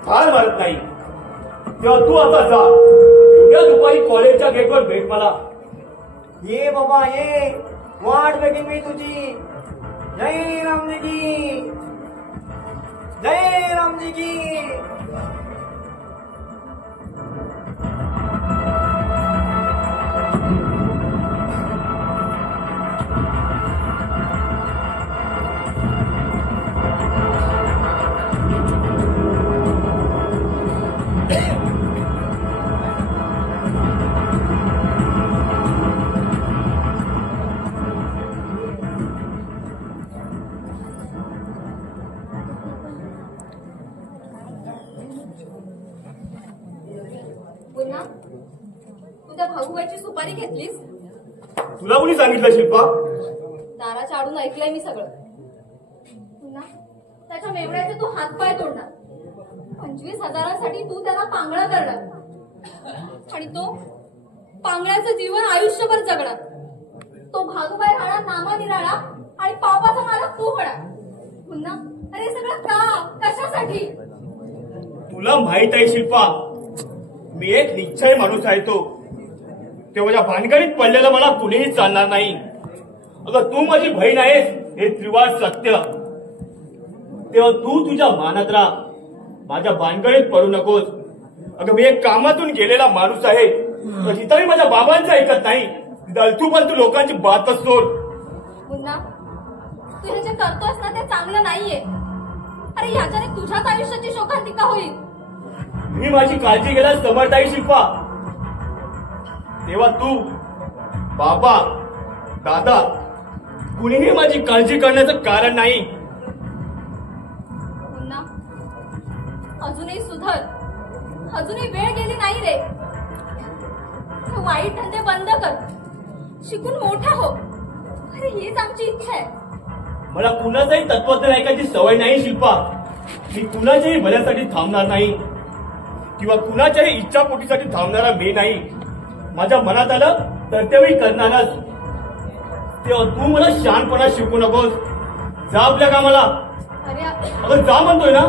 फार मारत नाही. तेव्हा तू आता जा. उद्या दुपारी कॉलेजच्या गेटवर भेट मला. ये बाबा ये, वाट बघीन मी तुझी. जय रामजी की, जय रामजी की. पुन्हा तू त्या भाऊबाईची सुपारी घेतलीस? तुला कोणी सांगितलं शिल्पा? दाराच्या आडून ऐकलंय मी सगळं. पुन्हा त्याच्या मेवण्याचे तू हातपाय तोडणार, 25,000साठी तू त्याला पांगळा करणार आणि तो पांगळ्याचं जीवन आयुष्यभर जगणार. तो भागूबाई राहणार नामानिराळा आणि पापाचा मालक तू होणार. पुन्हा अरे सगळं का, कशासाठी? तुला माहित आहे शिल्पा, मी एक निश्चय माणूस आहे. तो माझ्या भानगडीत पडलेलं मला कुणीही चालणार नाही. अगं तू माझी बहीण आहेस हे त्रिवार सत्य. तेव्हा तू तुझ्या मानात राहा, माझ्या भानगडीत पडू नकोस. अगं मी एक कामातून गेलेला माणूस आहे, तर इथं मी माझ्या बाबांचं ऐकत नाही. दलतू पण तू लोकांची बातच सोड. पुन्हा तू हे जे करतोस ना ते चांगलं नाहीये. अरे याच्याने तुझ्याच आयुष्याची शोकांतिका होईल. मी माझी काळजी घ्यायला समर्थ आहे शिल्पा. तेव्हा तू, बाबा, दादा कुणीही माझी काळजी करण्याचं कारण नाही. पुन्हा अजूनही सुधर, अजूनही वेळ गेली नाही रे. वाईट धंदे बंद कर, शिकून मोठा हो. अरे हीच आमची इच्छा आहे. मला कुणाचंही तत्वज्ञान ऐकायची सवय नाही शिल्पा. मी कुणाच्याही भल्यासाठी थांबणार नाही किंवा कुणाच्याही इच्छापोटीसाठी थांबणारा मी नाही. माझ्या मनात आलं तर तेही करणारच. तेव्हा तू मला शहाणपणा शिकू नकोस. जा आपल्या कामाला. अगं जा म्हणतोय ना.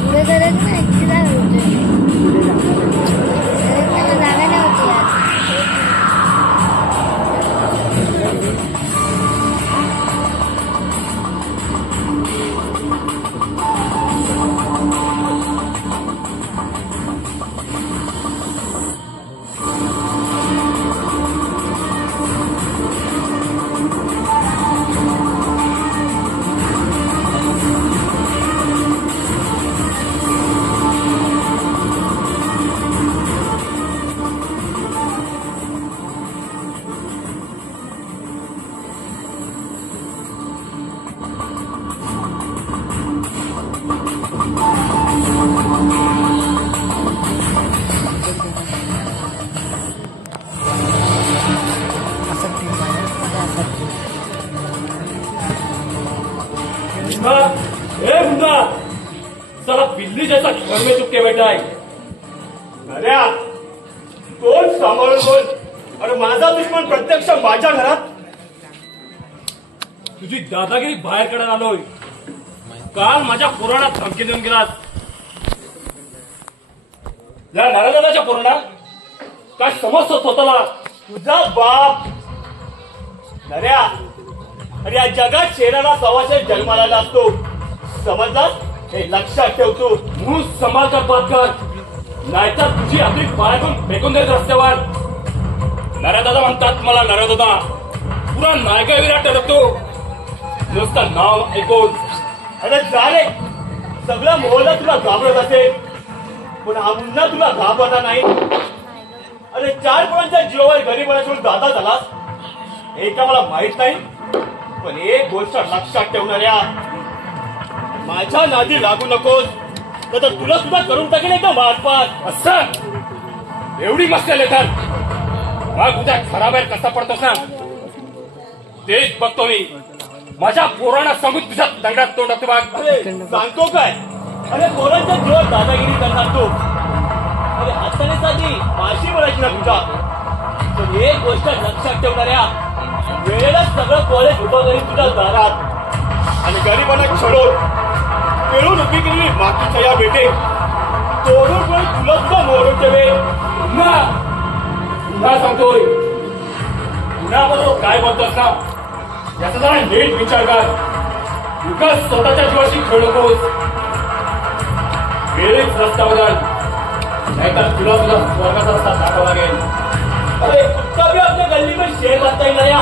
पुढे करायचं नाही. हे मुद्दा चला बिल्ली जैसा घर में चुपके बैठा है. अरे तोच सांभाळून बोल. अरे माझा दुश्मन प्रत्यक्ष माझ्या घरात. तुझी दादागिरी बाहेर काढून आलोय. काल माझ्या पोराला धमकी देऊन गेलास. या नारायणदादाच्या पोराला काय समजतो स्वतःला. तुझा बाप नऱ्या. अरे या जगात शेराला सव्वाशे जन्माला असतो. समजलास. हे लक्षात ठेवतो. म्हणून समाजात बात कर, नाहीतर तुझी आपली पायातून फेकून देत रस्त्यावर. नऱ्यादादा म्हणतात मला. नऱ्यादादा पुरा नायका विराट ठरवतो नुसतं नाव ऐकून. अरे जा रे. सगळं मोहल्ला तुला घाबरत असेल, पण हा मुन्ना तुला घाबरला नाही. अरे 4 पोरांच्या जीवावर गरीबाला दादा झालास हे का मला माहित नाही. पण एक गोष्ट लक्षात ठेवणाऱ्या, माझ्या नादी लागू नकोस, तर तुला सुद्धा करून टाकेल का मारपात. असं एवढी मस्त्या लेतात. मग उद्या खराबाहेर कसा पडतोस ना तेच बघतो मी. माझ्या पोरांना सांगून तुझ्या दंडात तोंड टाकतो बघ. अरे सांगतो काय. अरे पोरांच्या जीवावर दादागिरी करणार तू. अरे हाताने साधी माशी बोलायची ना तुझा. पण एक गोष्ट लक्षात ठेवणाऱ्या, वेळेला सगळं कॉलेज उभं करीन तुझ्या दारात आणि गरिबांना छळून मिळून उभी केलेली मातीच्या या बेटे तोडून कोणी तुला सुद्धा मोडून ठेवे. पुन्हा सांगतोय, पुन्हा बरोबर काय बोलतोस ना याचा जरा नीट विचार कर. उगाच स्वतःच्या जीवाशी खेळ नकोस. वेळीच रस्ता बदल, नाहीतर तुला सुद्धा स्वर्गाचा रस्ता दाखवा लागेल. अरे कुत्ता भी अपने गली में शेर बनता ही नया.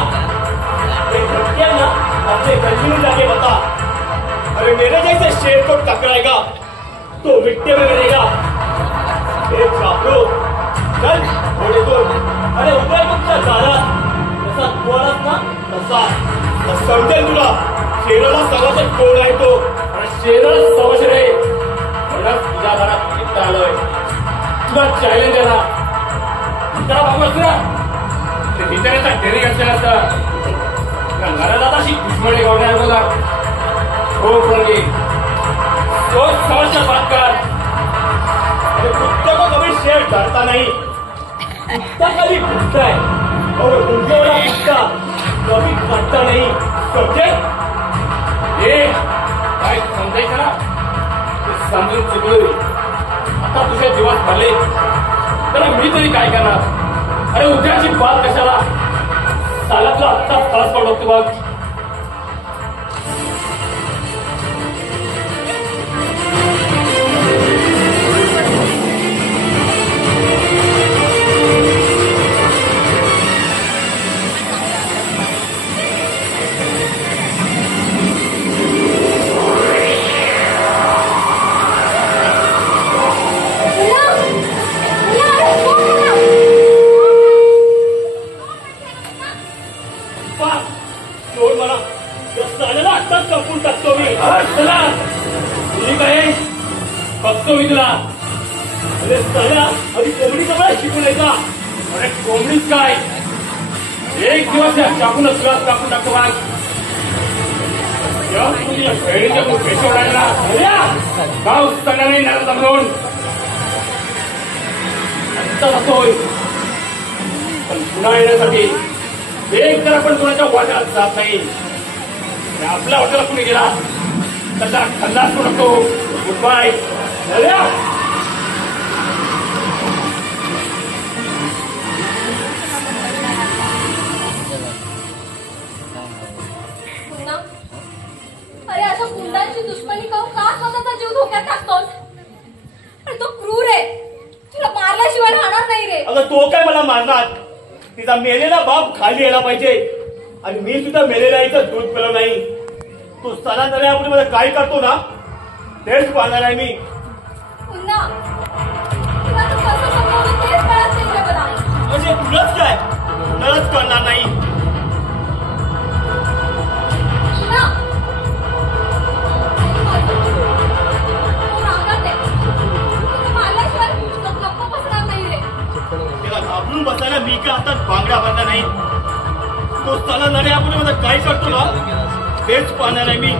क्या ना अपने गली में जाके बता. अरे मेरे जैसे शेर को टकराएगा तो मिट्टी में गिरेगा. एक छापरो चल थोड़े दूर. अरे उधर तुमच्या दारात जसा तोडास ना तसा समजेल तुला. शेराला सवाशे कोण आहे तो. अरे शेराला सवाशे रे. तुझ्या दारात इथं आलोय. तुला चॅलेंज देणार. त्याला बाबा ना ते भितऱ्याचा ढेरी घातलेला असतं. नऱ्यादादाशी दुश्मनी गावण्यावर बघा. हो प्रणी तो समस्या बात कर. अरे कुत्ते को कभी शेर डरता नहीं. कुत्ता कभी भूखता है और भूखे वाला कुत्ता कभी काटता नहीं. समझे. ये काय समजायचं ना ते समजून चुकलोय. आता तुझे दिवस भरले तर मी तरी काय करणार. अरे उद्याची बात कशाला. सालातला आत्ताच तास पडतो बघ. बघतो मी तुला. अरे साला आधी कोंबडीचा मला शिकून यायचा. अरे कोंबडीच काय एक दिवस या चाकूनच तुला कापून टाकतो बघ. तुझ्या खेळीच्या पेशा उडायला गाव सगळ्या नाही नाराज म्हणून आत्ता जातोय. पण पुन्हा येण्यासाठी एक तर आपण कुणाच्या वाट्यात जात नाही. आपल्या वाट्याला कुणी गेला तसा खल्लास म्हणतो. Good bye. अरे अशा गुंडांची दुश्मनी करून का स्वतःचा जीव धोक्यात टाकतोस. अरे तो क्रूर आहे. तुला मारल्याशिवाय राहणार नाही रे. अगं तो काय मला मारणार. तिचा मेलेला बाप खाली यायला पाहिजे आणि मी सुद्धा मेलेल्या आईचं दूध पिलं नाही. तू स्थलांतरा यापुढे मला काय करतो ना तेच पाहणार आहे मी. पुन्हा तुला तर कसं समजावं तेच कळत नाही रे मला. म्हणजे तुलाच काय कुणालाच कळणार नाही. पुन्हा रागात आहे. तुला मारल्याशिवाय गप्प बसणार नाही रे. त्याला घाबरून बसायला मी का हातात बांगड्या बांधल्या नाही. तो स्थलांतरा यापुढे मला काय करतो ना तेच पाहणार आहे मी.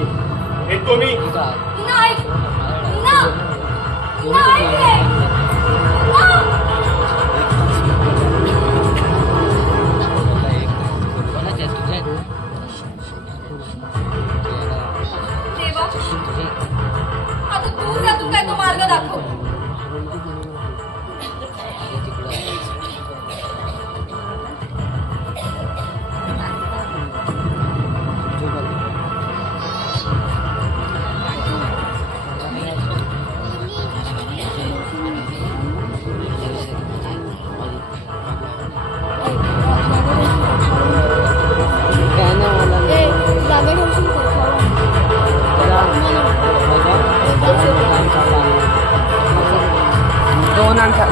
येतो मी. मुन्ना ऐक. मुन्ना मुन्ना ऐक रे. मुन्ना. देवा, आता तू त्यातून काय तो मार्ग दाखव.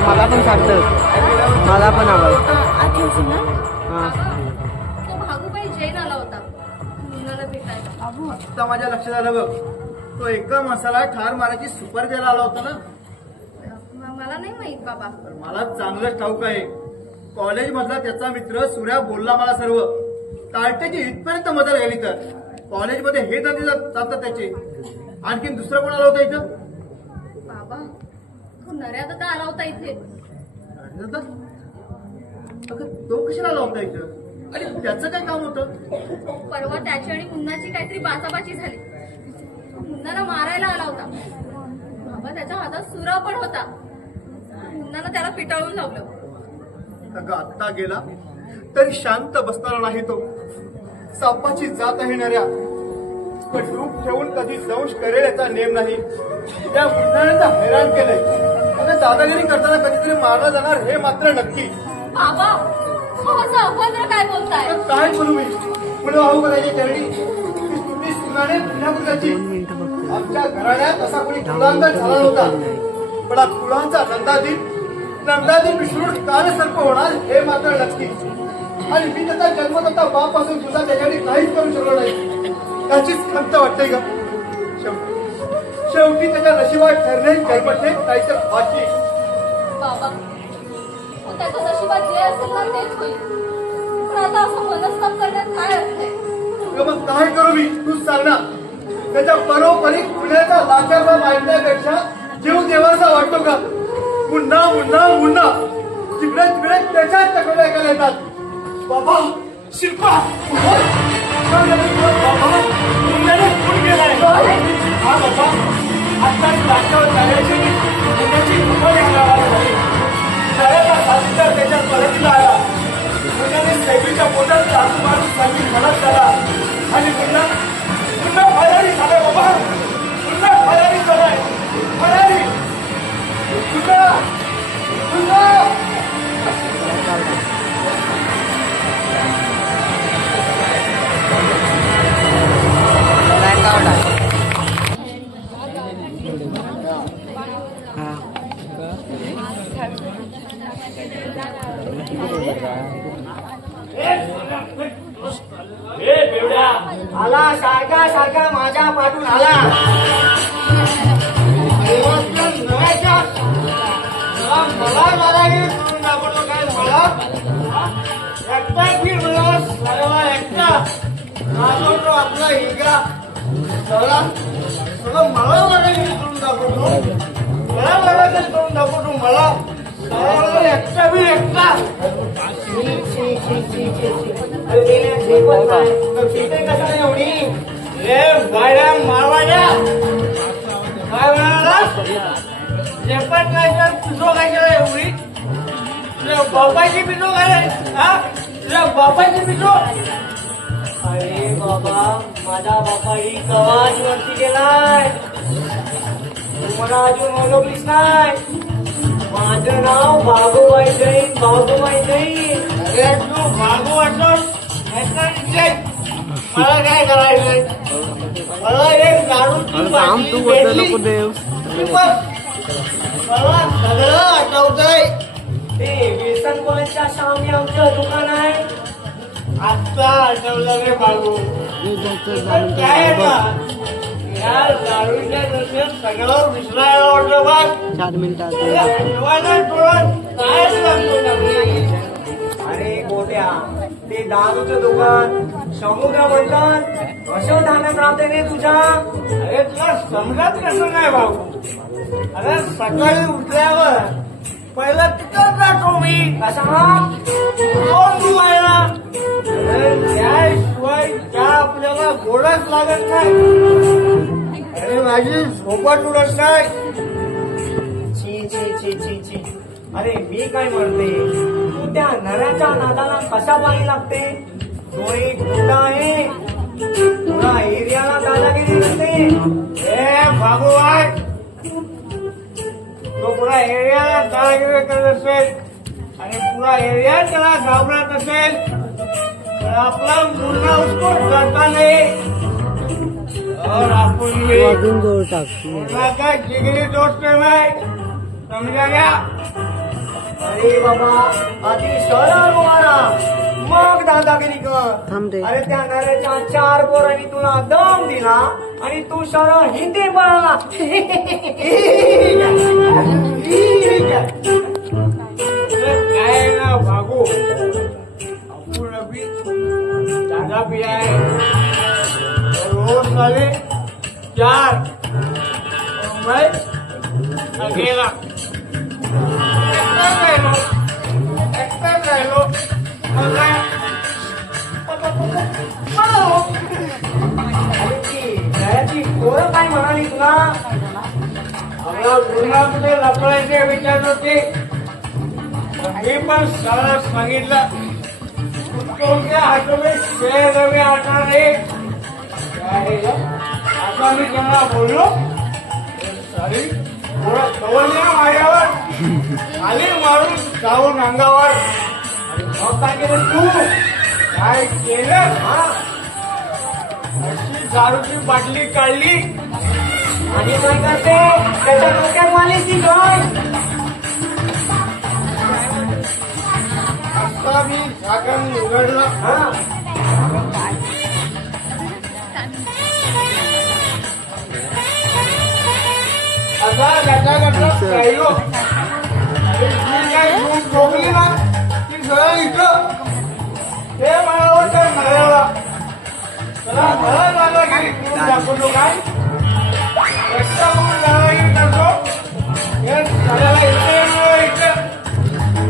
मला पण सांगतं, मला पण आवडतं. तो भागूबाई जैन आला होता मुन्नाला भेटायला. आता माझ्या लक्षात आलं बघ, तो एका माणसाला ठार मारायची सुपारी द्यायला आला होता ना. मला नाही माहित बाबा. तर मला चांगलंच ठाऊक आहे. कॉलेज मधला त्याचा मित्र सूर्या बोलला मला सर्व. कार्टेची इथपर्यंत मदत गेली तर कॉलेजमध्ये हे धंदे जातात त्याचे. आणखीन दुसरं कोण आलं होतं इथं? बाबा, तो नऱ्या दादा आला होता इथे. दादा? अगं तो कशाला आला होता इथं? आणि त्याचं काय काम होतं? परवा त्याची आणि मुन्नाची काहीतरी बाचाबाची झाली. मुन्नाला मारायला आला होता. बाबा, त्याच्या हातात सुरा पण होता. मुन्नाला त्याला पिटाळून लावलं. अगं आत्ता गेला तरी शांत बसणारा नाही तो. सापाची जात आहे नऱ्या, पण रूप ठेवून कधी दंश करेल याचा नेम नाही. त्या मुन्नाला हैराण केलंय. अगं दादागिरी करताना कधीतरी मारला जाणार हे मात्र नक्की. बाबा, असं अभद्र काय बोलताय? अगं काय करू मी? पुढे वाहू करायची चरणी स्तुती सुनाने पुण्यापुण्याची. आमच्या घराण्यात असा कोणी कुलांगण झाला नव्हता. पण हा कुळांचा नंदादीप विसरून कालसर्प होणार हे मात्र नक्की. आणि मी त्याचा जन्मदाता बाप असून सुद्धा त्याच्याकडे काहीच करू शकलो नाही. त्याचीच खंत वाटते का? शेवटी त्याच्या नशिबात ठरले जन्मठे काहीतरी फाशी. बाबा, त्याच्या नशिबात जे असेल ना तेच होईल. पण आता असं मनस्ताप करण्यात काय अर्थ आहे? मग काय करू मी? तूच सांग ना. त्याच्या बरोबरी पुण्याचा लाचारला मारण्यापेक्षा जीव देवाचा वाटतो का? मुन्ना मुन्ना मुन्ना तिकडे तिकडे त्याच्याच तक्रारी ऐकायला येतात. बाबा, शिल्पा, बाबा, मुन्नाने खून केलाय. हा बाबा, आत्ताच नाट्यावर जाण्याची मुन्नाची कृपा घ्यायला झाली. नऱ्याचा साथीदार त्याच्या परतीला आला. मुन्नाने सैलीच्या पोटात चाकू मारून संगीत मनात झाला. आणि मुन्ना फरारी झालाय. बाबा, मुन्ना फरारी झालाय. फरारी. मुन्ना मुन्ना बेवड्या आला सारखा सारखा माझ्या पाठून आला. मला दादागिरी करून दाखवतो काय? मला एकटा फिर सर्व एकटा दाखवतो आपला हिगा सगळं सगळं मला दादागिरी करून दाखवतो. मला दादागिरी करून दाखवतो. मला एकटा बी एकटा. कसा नाही एवढी रे बायड्या मारवाड्या. काय म्हणाला? जेपट काय पिसो काय एवढी? तुझ्या बापाची पिसो काय? हा, तुझ्या बापाची पिसो? अरे बाबा, माझा बापा ही कवाच वरती गेलाय. तू मला अजून ओळखलीस नाही. माझं नाव भागूबाई जैन. भागूबाई जैन. अरे तू भागू वाटलं मला काय करायचंय? मला एक दारूची बाटली भेटली. मला सगळं आठवतंय. ते व्यसनपणाच्या सामने आमचं दुकान आहे. आत्ता आठवलं रे बाबू. काय या दारूच्या नशेत सगळं विसरायला वाटलं बघ. 4 मिनिटात काय लागतो. अरे गोट्या, ते दारूचं दुकान समुद्र म्हणतात असं ध्यानात राहते रे तुझ्या. अरे तुला समजत कसं नाही भाऊ. अरे सकाळी उठल्यावर पहिला तिथं जातो मी. कसा कोण धुवायला. अरे त्याशिवाय त्या आपल्याला गोडच लागत नाही. अरे माझी झोपट उडत नाही. छी छी छी छी छी. अरे मी काय म्हणते तू त्या नऱ्याच्या नादाला कसा पाणी लागते. तो एक गुंडा आहे. तुला एरियाला दादागिरी नसते. ए भागवाय तो पुरा एरियाला दादागिरी करत असेल आणि पुरा एरिया त्याला घाबरत असेल तर आपला मुलगा उसको डरता नाही. और आपण भी अजून जोर टाक. मुलगा काय जिगरी दोस्त नाही. समजा गया. अरे बाबा आधी सरळ मारा मग दादागिरी कर. थांब रे. अरे त्या नऱ्याच्या 4 पोरांनी तुला दम दिला आणि तू सरळ हिंदी बोलायला. काय ना भागू आपण अभी दादा भी आहे रोज साले 4 और मैं अकेला एकटा राहिलो अरे ती नऱ्याची पोरं काय म्हणाली तुला. आपला गुन्हामध्ये लपडायचे विचार होते. मी पण सरळ सांगितलं तुमच्या हातोबे शेर रवी आटा रे. आता मी त्यांना बोललो सारी थोडं कवल्या माझ्यावर खाली मारून जाऊन अंगावर. आणि मग काय केलं तू. काय केलं अशी दारूची बाटली काढली आणि काय करते त्याच्या डोक्यात मारलीस ती काय. आता मी झाकण उघडलं. आता त्याच्याकडनं राहिलो आणि ती काय घेऊन ठोकली ना ती सरळ इथं. ते मला वाटतं नळाला त्याला मला दादागिरी करून दाखवतो काय. एकटा म्हणून दादागिरी करतो. हे सगळ्याला इथे येणार इथं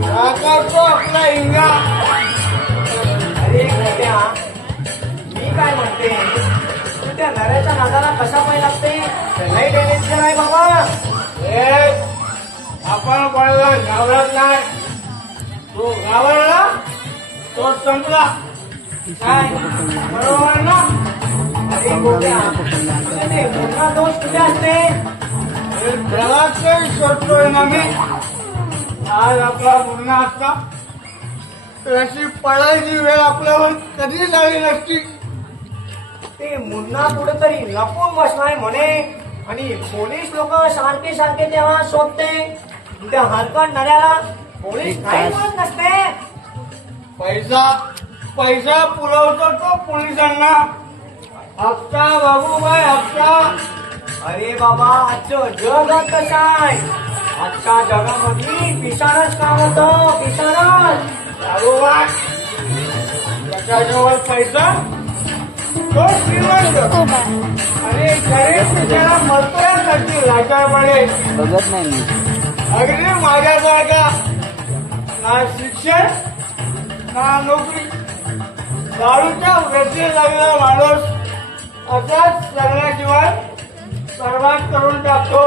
दाखवतो आपला हिंगा. अरे मोठ्या मी काय म्हणते तू त्या नऱ्याच्या नादाला कसा पाय लागते. लई डेंजर आहे बाबा. हे आपण कोणाला घाबरत नाही. तो घाबरला तो संपला. काय बरोबर ना. अरे मोठ्या ते मोठा दोष कुठे असते. त्यालाच काही शोधतोय ना मी. आज आपला गुन्हा असता तर अशी पळायची वेळ आपल्यावर कधी झाली नसती. ते मुन्ना कुठेतरी लपून बसलाय म्हणे आणि पोलीस लोक सारखे सारखे तेव्हा शोधते. त्या हरकत नऱ्याला पोलीस काही म्हणत नसते. पैसा पुरवतो तो पोलिसांना. हप्ता बाबूबाई हप्ता. अरे बाबा आजचं जग कसं आहे. आजच्या जगामध्ये पिसारच काम होतं. पिसारच बाबूबाई त्याच्याजवळ पैसा तो श्रीमंत. आणि गरीब त्याला मरतोयासाठी लाचार पडेल. बघत नाही मी. अगदी माझ्यासारखा ना शिक्षण ना नोकरी दारूच्या व्यक्ती लागलेला माणूस असाच सगळ्या जीवन बर्बाद करून टाकतो.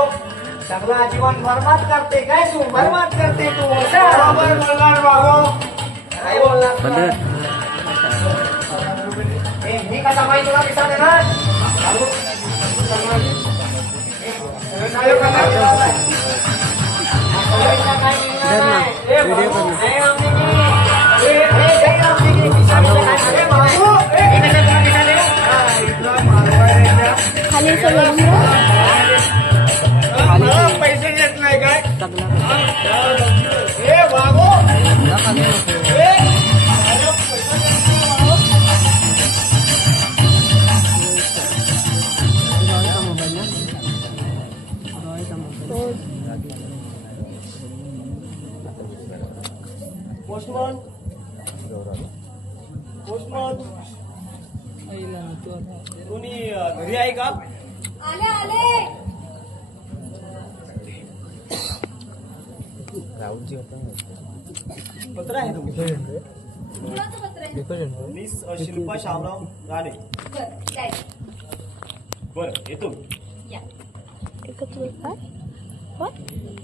सगळा जीवन बरबाद करते काय तू. बरबाद करते तू. बरोबर बोलणार बाबू. काय बोलणार. मी कसा माहिती तुला पिसा देणार. खाली सगळं पैसे देत नाही काय. हे बाबू पोस्टमन आले आले. पत्र आहे तुमचं? कुणाचं पत्र आहे? मिस शिल्पा शामराव राणे. बरं काय बर येतो. या. एकच वेळ काय?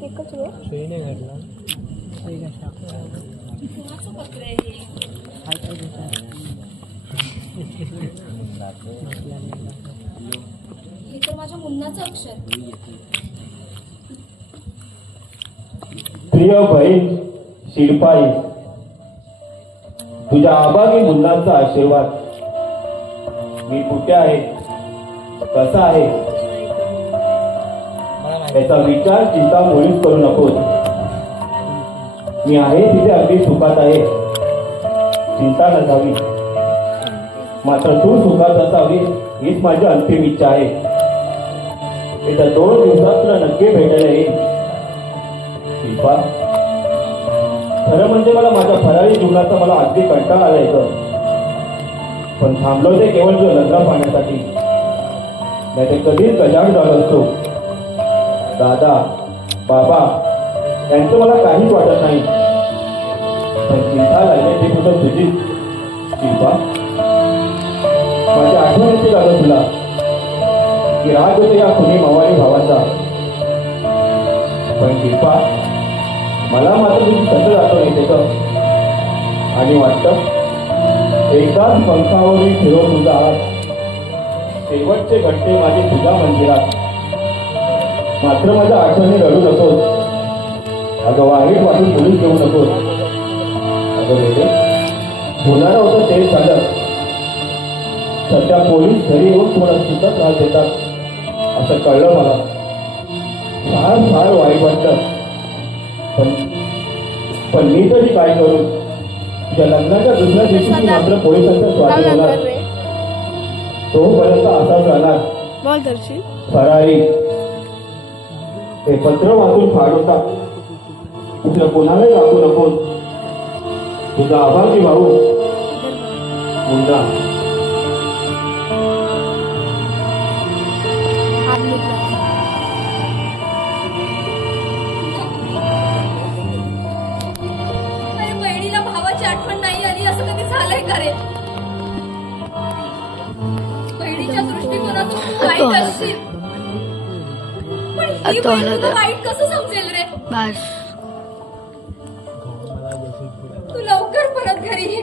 एकच वेळ कुणाचं पत्र आहे हे? हे तर माझ्या मुन्नाचं अक्षर. प्रिय बहीण शिल्पाई, तुझ्या आबागी मुलांचा आशीर्वाद. मी कुठे आहे, कसा आहे याचा विचार चिंता मुळीच करू नकोस. मी आहे तिथे अगदी सुखात आहे, चिंता नसावी. मात्र तू सुखात असावी हीच माझी अंतिम इच्छा आहे. येत्या 2 दिवसात तुला नक्की भेटायला येईल. शिल्पा, खरं म्हणजे मला माझ्या फरारी जीवनाचा मला अगदी कंटाळा आलाय ग. पण थांबलो ते केवळ जो लग्न पाहण्यासाठी, नाही ते कधीच गजाड झालो असतो. दादा बाबा यांचं मला काहीच वाटत नाही, पण चिंता लागण्याची कुठं तुझी. शिल्पा, माझी आठवण येते का ग तुला की राग होते या खुनी मवाली भावाचा. पण शिल्पा, मला मात्र तुझी सतत आठवण येते ग. आणि वाटतं एकदाच पंखावरून फिरव तुझा हात. शेवटचे घंटे माझे तुझ्या मंदिरात. मात्र माझ्या आठवणी रडू नकोस. अगं वाईट वाटून मुलीच घेऊ नकोस. अगं वेळे होणारं होतं तेच झालं. सध्या पोलीस घरी येऊन तुम्हाला सुद्धा त्रास देतात असं कळलं मला. फार फार वाईट वाटतं. पण मी तरी काय करू. तुझ्या लग्नाच्या दुसऱ्या दिवशी मात्र पोलिसांच्या स्वाधीन होणार. तोपर्यंत असाच राहणार फरारी. हे पत्र वाचून फाडवता तुझ्या कोणालाही दाखवू नको. तुझा आभारी भाऊ मुन्ना. अरे बहिणीला भावाची आठवण नाही आली असं कधी झालंय का रे? बहिणीच्या दृष्टिकोनातून वाईट असशील, पण ही बहीण तुला वाईट कसं समजेल रे? तू लवकर परत घरी ये.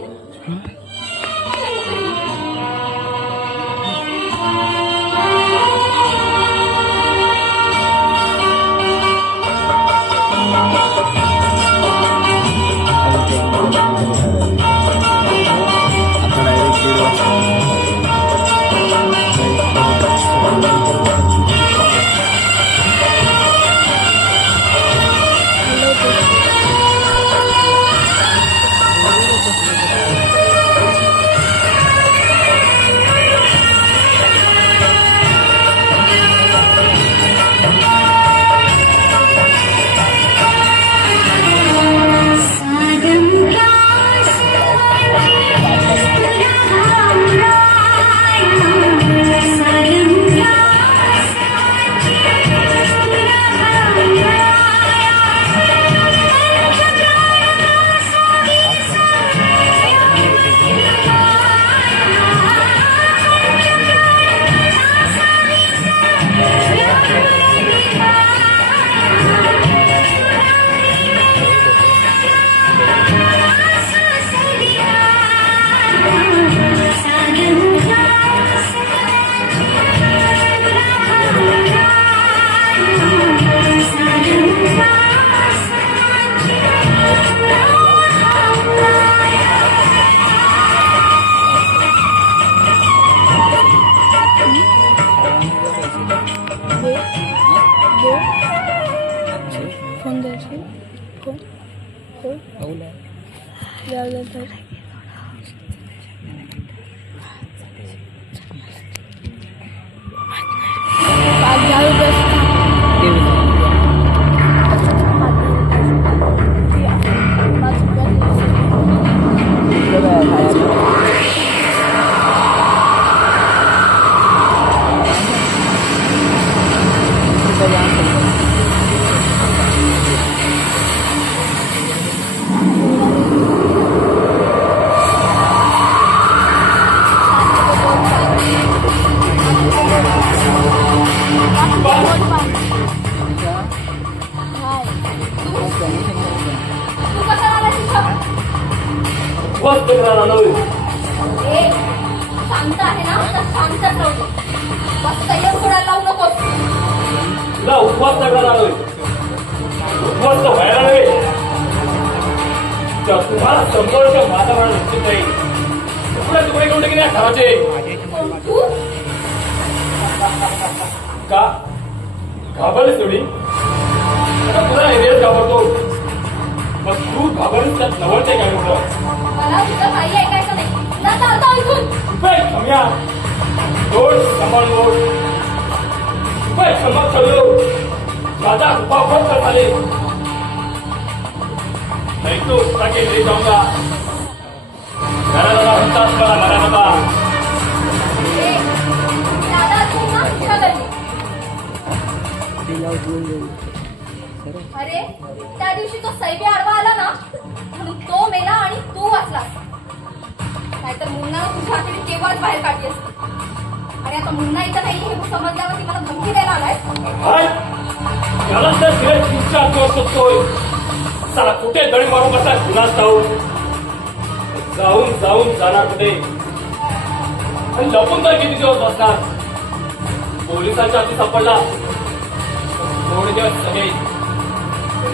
तक्रार आलोय. ए, शांत आहे ना तर शांत राहू दे. बस संयम सोडायला लावू नकोस. तुला उपवास तक्रार आलोय. उपवास तर व्हायला नव्हे. तर तुम्हाला संपर्क वातावरण निश्चित नाही. तुकडे तुकडे करून की नाही घराचे कोण तू? का घाबरलीस थोडी. आता तुला एरियात घाबरतो. मग तू घाबरलीस त्यात नवलते काय होतं. मला तुझं काही ऐकायचं नाही. तुला चालतं ऐकून. क्षम्या दोन सांभाळून बोल. क्षमा चाललो. माझा उपाभर कर आले नाही तो ताके ले जाऊंगा. घराला म्हणतात मला मराठा. ए, दादा तू ना तुझ्या घरी. अरे त्या दिवशी तो सैबी आडवा आला ना म्हणून तो मेला आणि तू वाचला. नाहीतर मुन्ना तुझ्या हाताने केव्हाच बाहेर काढली असती. आणि आता मुन्ना इथं नाही हे समजल्यावरती मला धमकी द्यायला आलाय. त्याला तर दिवस तुमच्या हातवर शकतोय. चला कुठे दळी मारून बसा गुन्हाच जाऊन जाऊन जाणार कुठे आणि लपून तर किती दिवस बसणार. पोलिसांच्या हाती सापडला थोडे दिवस सगळे.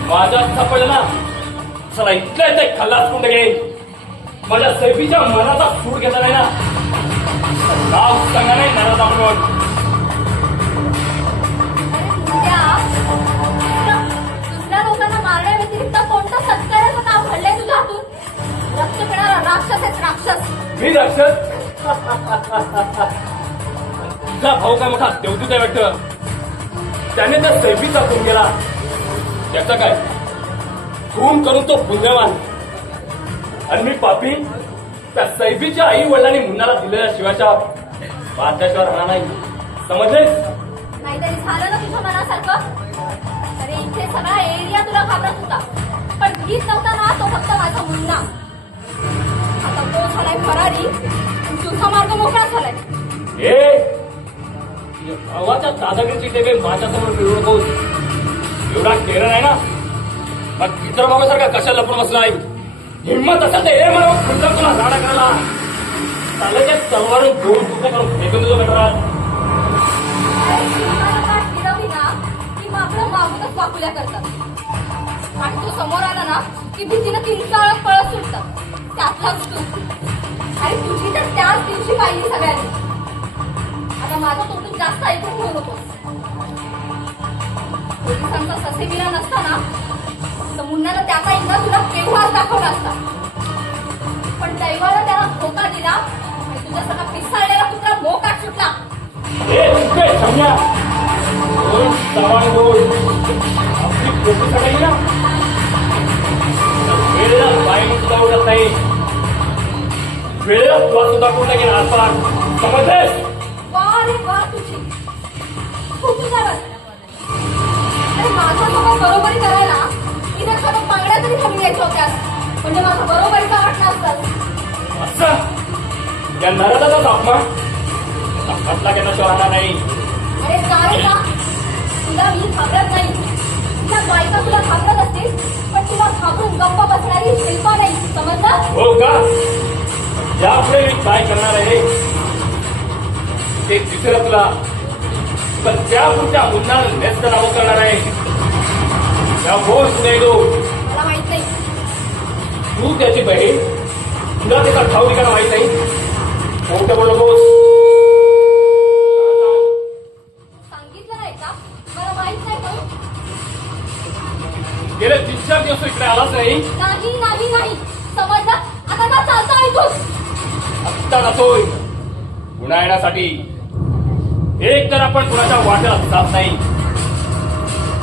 माझ्या हाती सापडलं ना चला इथल्या इथे खल्लास कुंड घेईन. माझ्या सैफीच्या मनाचा सूट घेतला नाही ना नाव सांगा नाही नाराज म्हणून. दुसऱ्या लोकांना मारण्या व्यतिरिक्त कोणतं सत्काराचं नाव घडलंय तुझ्या हातून. रक्त पिणारा राक्षस आहे राक्षस. मी राक्षस. तुझा भाऊ काय मोठा देवदूत आहे वाटतं. त्याने त्या सैफीचा खून केला. त्याचा काय खून करून तो पुण्यवान आणि मी पापी. त्या सैफीच्या आई वडिलांनी मुन्नाला दिलेल्या शिवाच्या बादल्याशिवाय राहणार नाही. समजलेस. नाहीतरी झालं ना तुझ्या मनासारखं. अरे इथे सगळा एरिया तुला घाबरत होता पण भीत नव्हता ना तो फक्त माझा मुन्ना. आता तो झालाय फरारी तुझा मार्ग मोकळा झालाय. भावाच्या दादागिरीची टेबे माझ्यासमोर मिळू नकोस. एवढा केरळ आहे ना मग चित्रबाबासारखा कशाला लपून बसलाय. हिंमत असेल तर हे मला खुर्चा तुला राडा करायला. चालच्या तलवारून दोन तुकडे करून फेकून देतो गटरात. फिरवली ना की मात्र मागूनच वाकुल्या करतात आणि तू समोर आला ना की भीतीनं तीन काळात पळत सुटतात. त्यातलाच तू. आणि तुझी तर त्याच दिवशी पाहिली सगळ्यांनी. आता माझं तोंडून जास्त ऐकून घेऊ नकोस. पोलिसांचा ससेबिरा नसता ना तर मुन्नाला त्याचा इंदा तुला केव्हाच दाखवला असता. पण दैवाला त्याला धोका दिला आणि तुझा सगळा पिसाळलेला कुत्रा मोकाट सुटला. आपली फोटो काढायची ना वेळेला बाय सुद्धा उडत नाही. वेळेला तुला सुद्धा कुठला गेला आपण समजलेस. वा रे वा तुझी खूप तुझ्यावर. अरे माझ्यासोबत बरोबरी करायला इथे खरं पांगड्या तरी खाली घ्यायच्या होत्या म्हणजे माझा बरोबरीचा वाटला असतात. असं या नरकाचा अपमान आपला घेण्याशिवाय राहणार नाही. अरे काय का तुला मी घाबरत नाही. तुला बायका तुला घाबरत असतील पण तुला घाबरून गप्प बसणारी शिल्पा नाही. समजलं. हो का यापुढे मी काय करणार आहे ते दिसेल तुला. पण त्यापुढच्या मुन्नाला नेस्त नावं करणार आहे. त्या बोल तुला येतो. मला माहित नाही. तू त्याची बहीण तुला त्याचा ठाऊ ठिकाणा माहित नाही. मोठं बोल नकोस. सांगितलं नाही का मला माहित नाही का. गेले 3-4 दिवस इकडे आलाच नाही. नाही नाही नाही समजलं. आता का चालतं ऐकून. आत्ता जातोय पुन्हा येण्यासाठी. एक तर आपण कुणाच्या वाट्याला जात नाही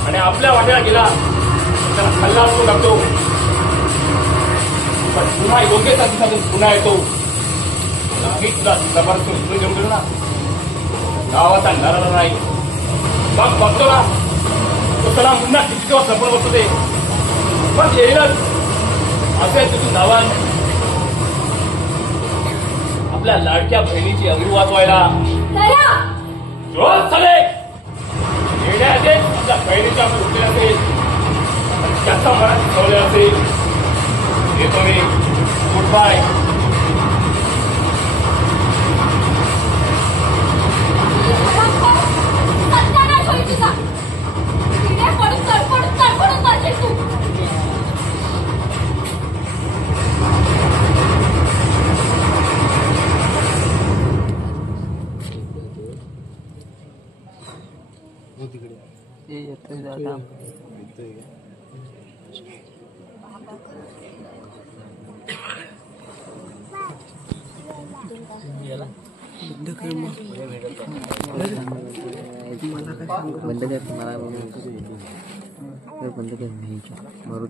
आणि आपल्या वाट्याला गेला त्याला खाल्ला असतो टाकतो. पण पुन्हा योग्य दिवसातून पुन्हा येतो. नाही तुला जबरदस्त उचलून घेऊन गेलो ना गावाचा नराला नाही. मग बघतो ना तो त्याला पुन्हा किती दिवस जपून बसतो ते. पण येईलच असे तुझी धावण. आपल्या लाडक्या बहिणीची अगरू वाचवायला रोज चाले येण्याआधी आपल्या बहिणीच्या मृत्यूला असेल त्याचा मनात ठेवले असेल. येतो मी. Good bye. येतोय दादा. बंद कर मग. बंद कर मला बंद कर. मारू